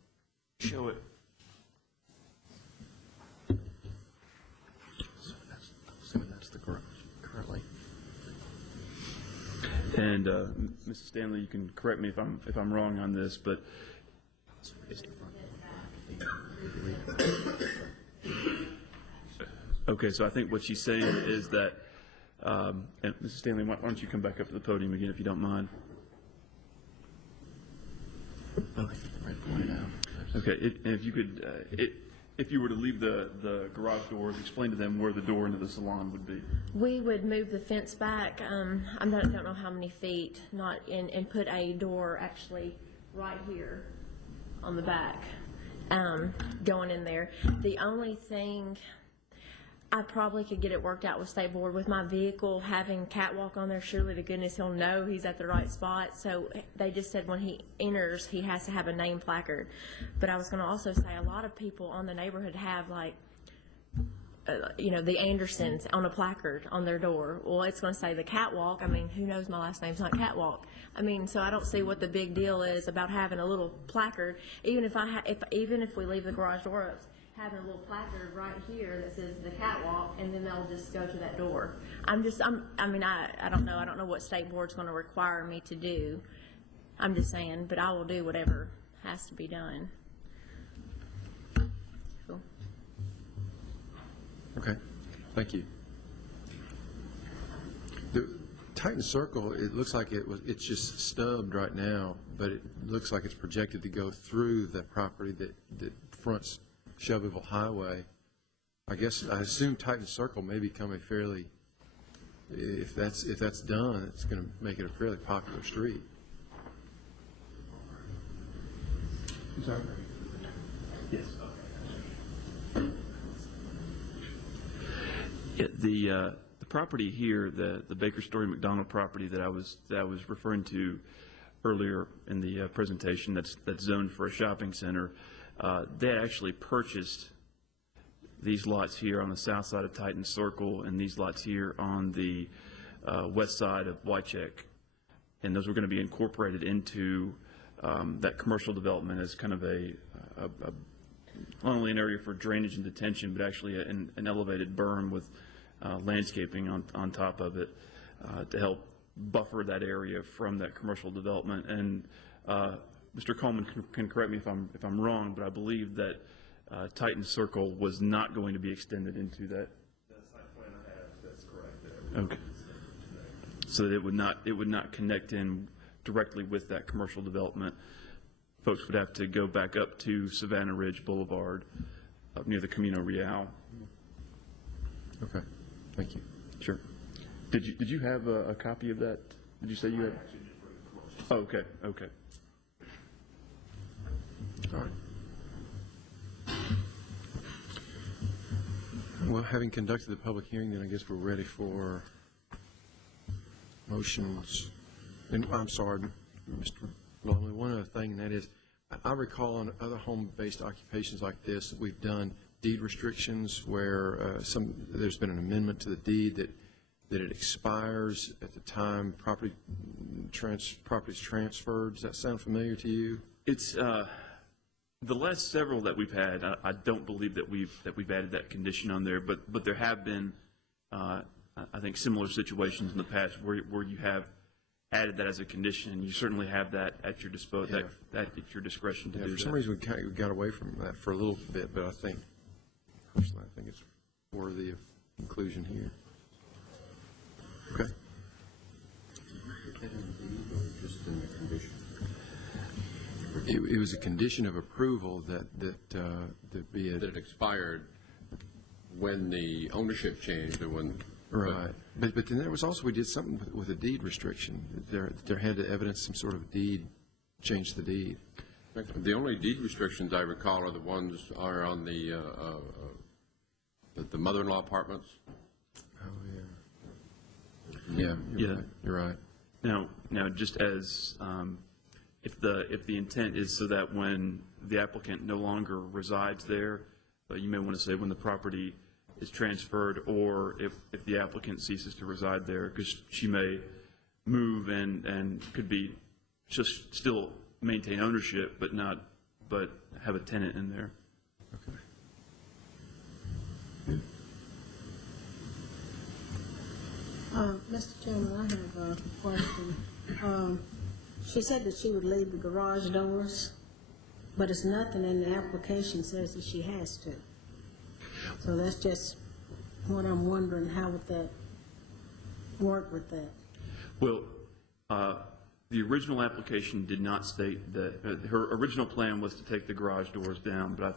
show it. Assuming that's the garage currently. And Mrs. Stanley, you can correct me if I'm wrong on this, but okay, so I think what she's saying is that, and Mrs. Stanley, why don't you come back up to the podium again if you don't mind? Okay, and if you could, if you were to leave the garage doors, explain to them where the door into the salon would be. We would move the fence back, I don't know how many feet, and put a door actually right here on the back, going in there. The only thing, I probably could get it worked out with State Board. With my vehicle having catwalk on there, surely to goodness he'll know he's at the right spot. So they just said when he enters, he has to have a name placard. But I was going to also say a lot of people on the neighborhood have like, the Andersons on a placard on their door. Well, it's going to say the catwalk. I mean, who knows my last name's not catwalk. I mean, so I don't see what the big deal is about having a little placard. Even if we leave the garage door up, having a little placard right here that says the catwalk, and then they'll just go to that door. I don't know what State Board's going to require me to do. I'm just saying, but I will do whatever has to be done. Cool. Okay, thank you. The Titan Circle, it looks like it's just stubbed right now, but it looks like it's projected to go through the property that fronts Shelbyville Highway. I assume Titan Circle may become a fairly, if that's done, it's going to make it a fairly popular street. Sorry. Yes. Yeah, the property here, the Baker Story McDonald property that I was referring to earlier in the presentation, that's zoned for a shopping center. They had actually purchased these lots here on the south side of Titan Circle and these lots here on the west side of Wycheck. And those were going to be incorporated into that commercial development as kind of not only an area for drainage and detention, but actually an elevated berm with landscaping on top of it to help buffer that area from that commercial development. And Mr. Coleman can correct me if I'm wrong, but I believe that Titan Circle was not going to be extended into that. That's site plan I have, that's correct. Okay. So that it would not connect in directly with that commercial development. Folks would have to go back up to Savannah Ridge Boulevard up near the Camino Real. Okay, thank you. Sure. Did you have a copy of that? Did you say you had? Oh, okay, okay. All right. Well, having conducted the public hearing, then I guess we're ready for motions. And I'm sorry, Mr. Longley, one other thing, and that is, I recall on other home-based occupations like this, we've done deed restrictions where there's been an amendment to the deed that it expires at the time property's transferred. Does that sound familiar to you? It's the last several that we've had. I don't believe that we've added that condition on there, but there have been I think similar situations in the past where you have added that as a condition. You certainly have that at your disposal, at your discretion to do that. For some reason, we got away from that for a little bit, but personally, I think it's worthy of inclusion here. Okay. It was a condition of approval that it expired when the ownership changed or when. Right, but then there was also, we did something with a deed restriction. There had to evidence some sort of deed, change the deed. The only deed restrictions I recall are the ones are on the mother-in-law apartments. Oh, yeah. Yeah, you're right. Now, just as if the intent is so that when the applicant no longer resides there, you may want to say when the property is transferred, or if the applicant ceases to reside there, because she may move and could be just still maintain ownership, but have a tenant in there. Okay. Mr. Chairman, I have a question. She said that she would leave the garage doors, but it's nothing in the application says that she has to. So that's just what I'm wondering, how would that work with that? Well, the original application did not state that, her original plan was to take the garage doors down, but I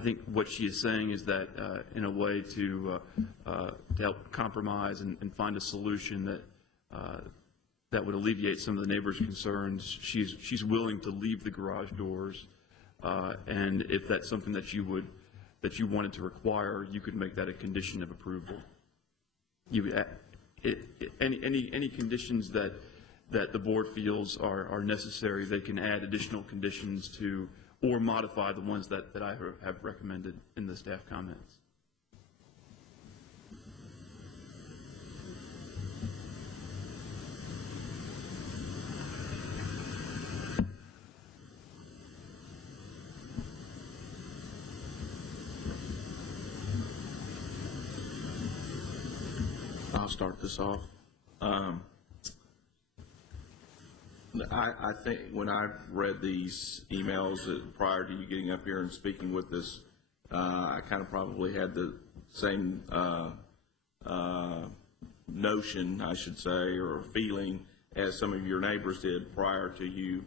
think what she is saying is that in a way to help compromise and find a solution that would alleviate some of the neighbors' concerns, she's willing to leave the garage doors, and if that's something that you wanted to require, you could make that a condition of approval. Any conditions that the board feels are necessary, they can add additional conditions to or modify the ones that I have recommended in the staff comments. I'll start this off. I think when I read these emails prior to you getting up here and speaking with us, I kind of probably had the same notion, I should say, or feeling as some of your neighbors did prior to you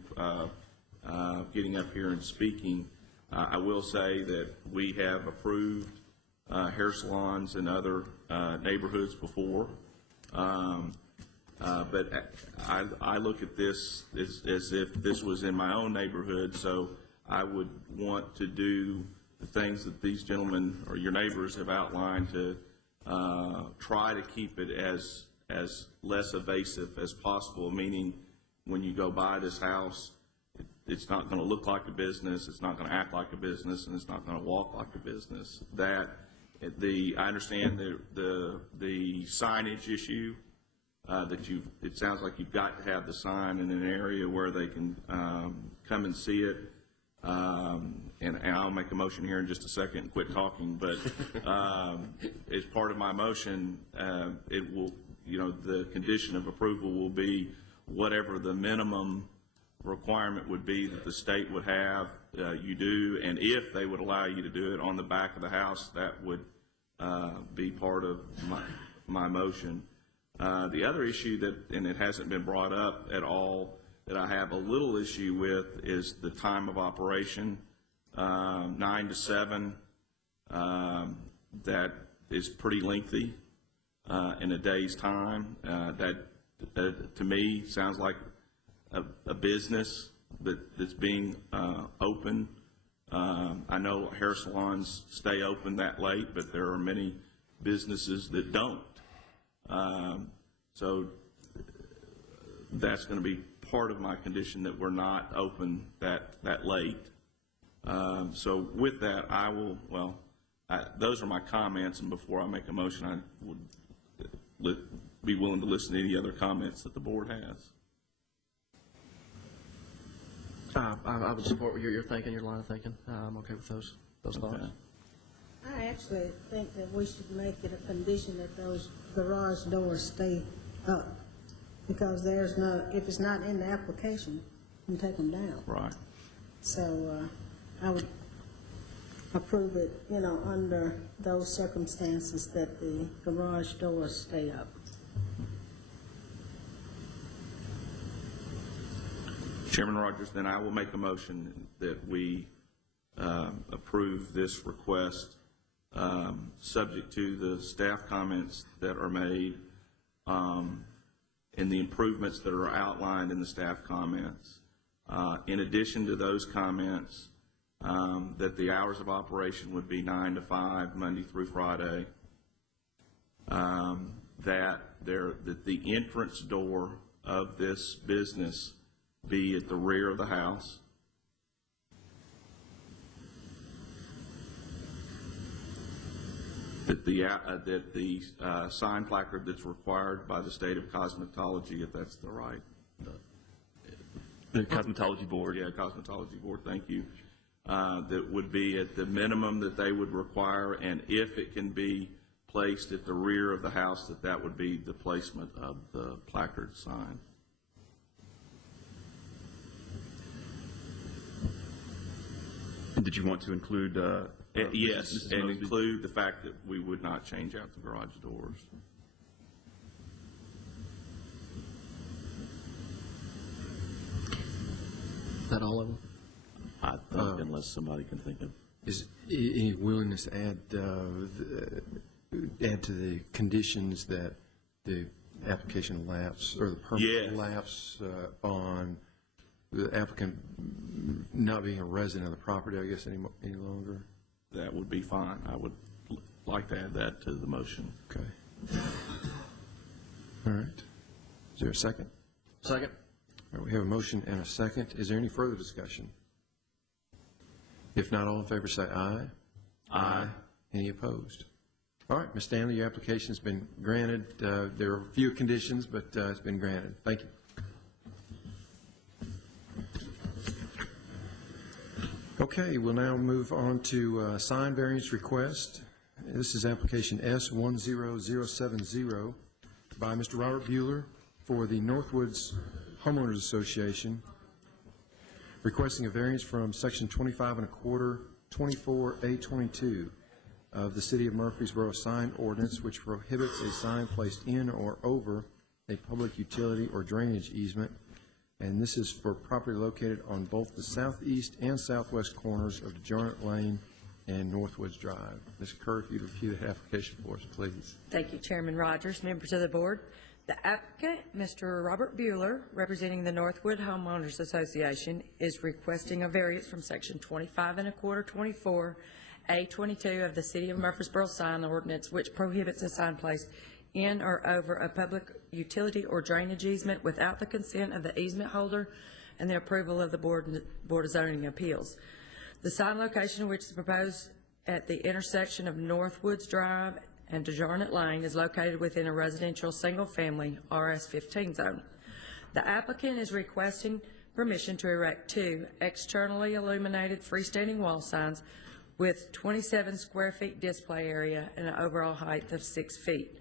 getting up here and speaking. I will say that we have approved hair salons in other neighborhoods before. But I look at this as if this was in my own neighborhood, so I would want to do the things that these gentlemen or your neighbors have outlined to try to keep it as less evasive as possible, meaning when you go by this house, it's not going to look like a business, it's not going to act like a business, and it's not going to walk like a business. I understand the signage issue. It sounds like you've got to have the sign in an area where they can come and see it. And I'll make a motion here in just a second and quit talking. But as part of my motion, it will, the condition of approval will be whatever the minimum requirement would be that the state would have, you do, and if they would allow you to do it on the back of the house, that would be part of my motion. The other issue and it hasn't been brought up at all, that I have a little issue with is the time of operation, 9 to 7. That is pretty lengthy in a day's time. That to me sounds like a business that's being open. I know hair salons stay open that late, but there are many businesses that don't. So that's going to be part of my condition, that we're not open that late. So with that, those are my comments, and before I make a motion, I would be willing to listen to any other comments that the board has. I would support your thinking, your line of thinking. I'm okay with those thoughts. Okay. I actually think that we should make it a condition that those garage doors stay up, because if it's not in the application, you can take them down. Right. So I would approve it, under those circumstances, that the garage doors stay up. Chairman Rogers, then I will make a motion that we approve this request, subject to the staff comments that are made and the improvements that are outlined in the staff comments. In addition to those comments, that the hours of operation would be 9 to 5, Monday through Friday, that the entrance door of this business be at the rear of the house, that the sign placard that's required by the state of cosmetology, if that's the right. The cosmetology board. Yeah, cosmetology board, thank you. That would be at the minimum that they would require, and if it can be placed at the rear of the house, that would be the placement of the placard sign. And did you want to include? Yes, Mrs. and Mosby? include the fact that we would not change out the garage doors. Is that all of them? I think unless somebody can think of. Is any willingness to add to the conditions that the application lapse, or the permit Yes. lapse on the applicant not being a resident of the property, I guess, any longer? That would be fine. I would like to add that to the motion. Okay. All right. Is there a second? Second. All right, we have a motion and a second. Is there any further discussion? If not, all in favor say aye. Aye. Any opposed? All right, Ms. Stanley, your application's been granted. There are a few conditions, but it's been granted. Thank you. Okay, we'll now move on to sign variance request. This is application S10070 by Mr. Robert Bueller for the Northwoods Homeowners Association, requesting a variance from section 25.25, 24A22 of the City of Murfreesboro sign ordinance, which prohibits a sign placed in or over a public utility or drainage easement. And this is for property located on both the southeast and southwest corners of DeJarnett Lane and Northwoods Drive. Ms. Kerr, if you'd review the application for us, please. Thank you, Chairman Rogers, members of the board. The applicant, Mr. Robert Bueller, representing the Northwood Homeowners Association, is requesting a variance from section 25.25, 24A22 of the City of Murfreesboro sign ordinance, which prohibits a sign placed in or over a public utility or drainage easement without the consent of the easement holder and the approval of the Board of Zoning Appeals. The sign location, which is proposed at the intersection of Northwoods Drive and DeJarnett Lane, is located within a residential single-family RS-15 zone. The applicant is requesting permission to erect 2 externally illuminated freestanding wall signs with 27 square feet display area and an overall height of 6 feet.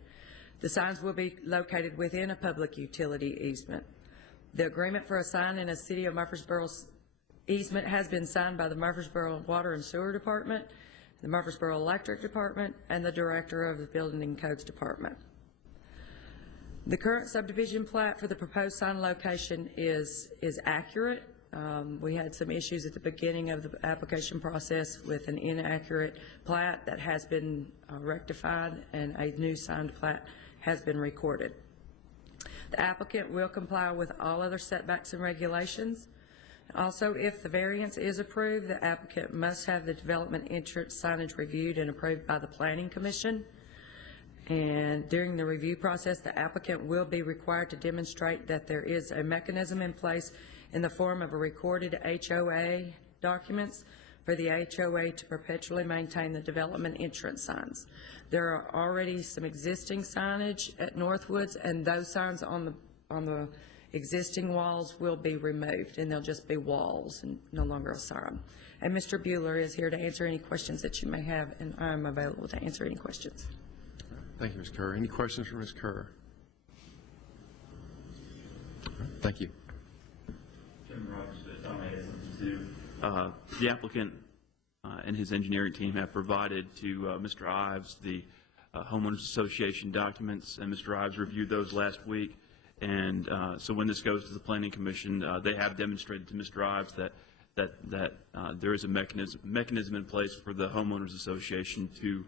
The signs will be located within a public utility easement. The agreement for a sign in a City of Murfreesboro easement has been signed by the Murfreesboro Water and Sewer Department, the Murfreesboro Electric Department, and the Director of the Building and Codes Department. The current subdivision plat for the proposed sign location is accurate. We had some issues at the beginning of the application process with an inaccurate plat that has been rectified, and a new signed plat has been recorded. The applicant will comply with all other setbacks and regulations. Also, if the variance is approved, the applicant must have the development entrance signage reviewed and approved by the Planning Commission. And during the review process, the applicant will be required to demonstrate that there is a mechanism in place in the form of a recorded HOA documents for the HOA to perpetually maintain the development entrance signs. There are already some existing signage at Northwoods, and those signs on the existing walls will be removed, and they'll just be walls and no longer a sign. And Mr. Bueller is here to answer any questions that you may have, and I'm available to answer any questions. Thank you, Ms. Kerr. Any questions for Ms. Kerr? Thank you. Chairman Rogers, if I may add something too. The applicant and his engineering team have provided to Mr. Ives the Homeowners Association documents, and Mr. Ives reviewed those last week. And so when this goes to the Planning Commission, they have demonstrated to Mr. Ives that there is a mechanism in place for the Homeowners Association to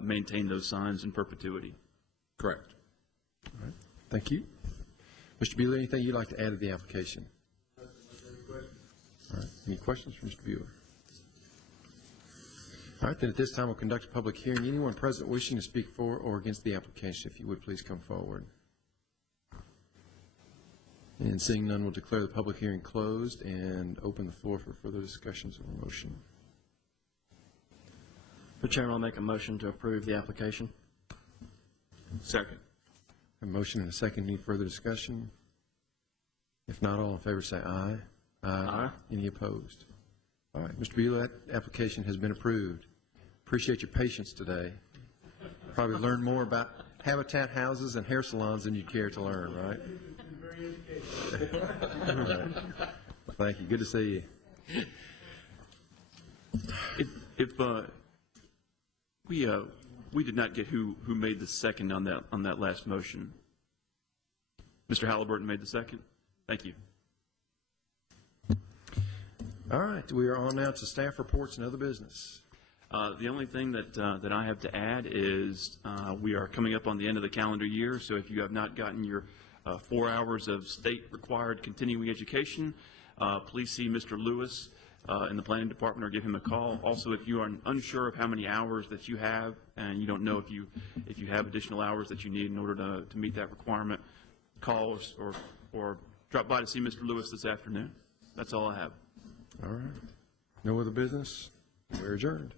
maintain those signs in perpetuity. Correct. All right. Thank you. Mr. Bueller, anything you'd like to add to the application? All right. Any questions for Mr. Bueller? All right. Then at this time, we'll conduct a public hearing. Anyone present wishing to speak for or against the application, if you would, please come forward. And seeing none, we'll declare the public hearing closed and open the floor for further discussions of the motion. Mr. Chairman, I'll make a motion to approve the application. Second. A motion and a second. Any further discussion? If not, all in favor say aye. Aye. Any opposed? All right, Mr. Bueller, that application has been approved. Appreciate your patience today. Probably learned more about habitat houses and hair salons than you'd care to learn, right? Very educational. Well, thank you. Good to see you. We did not get who made the second on that last motion. Mr. Halliburton made the second. Thank you. All right, we are on now to staff reports and other business. The only thing that I have to add is we are coming up on the end of the calendar year, so if you have not gotten your 4 hours of state-required continuing education, please see Mr. Lewis in the planning department or give him a call. Also, if you are unsure of how many hours that you have and you don't know if you have additional hours that you need in order to meet that requirement, call us or drop by to see Mr. Lewis this afternoon. That's all I have. All right. No other business? We're adjourned.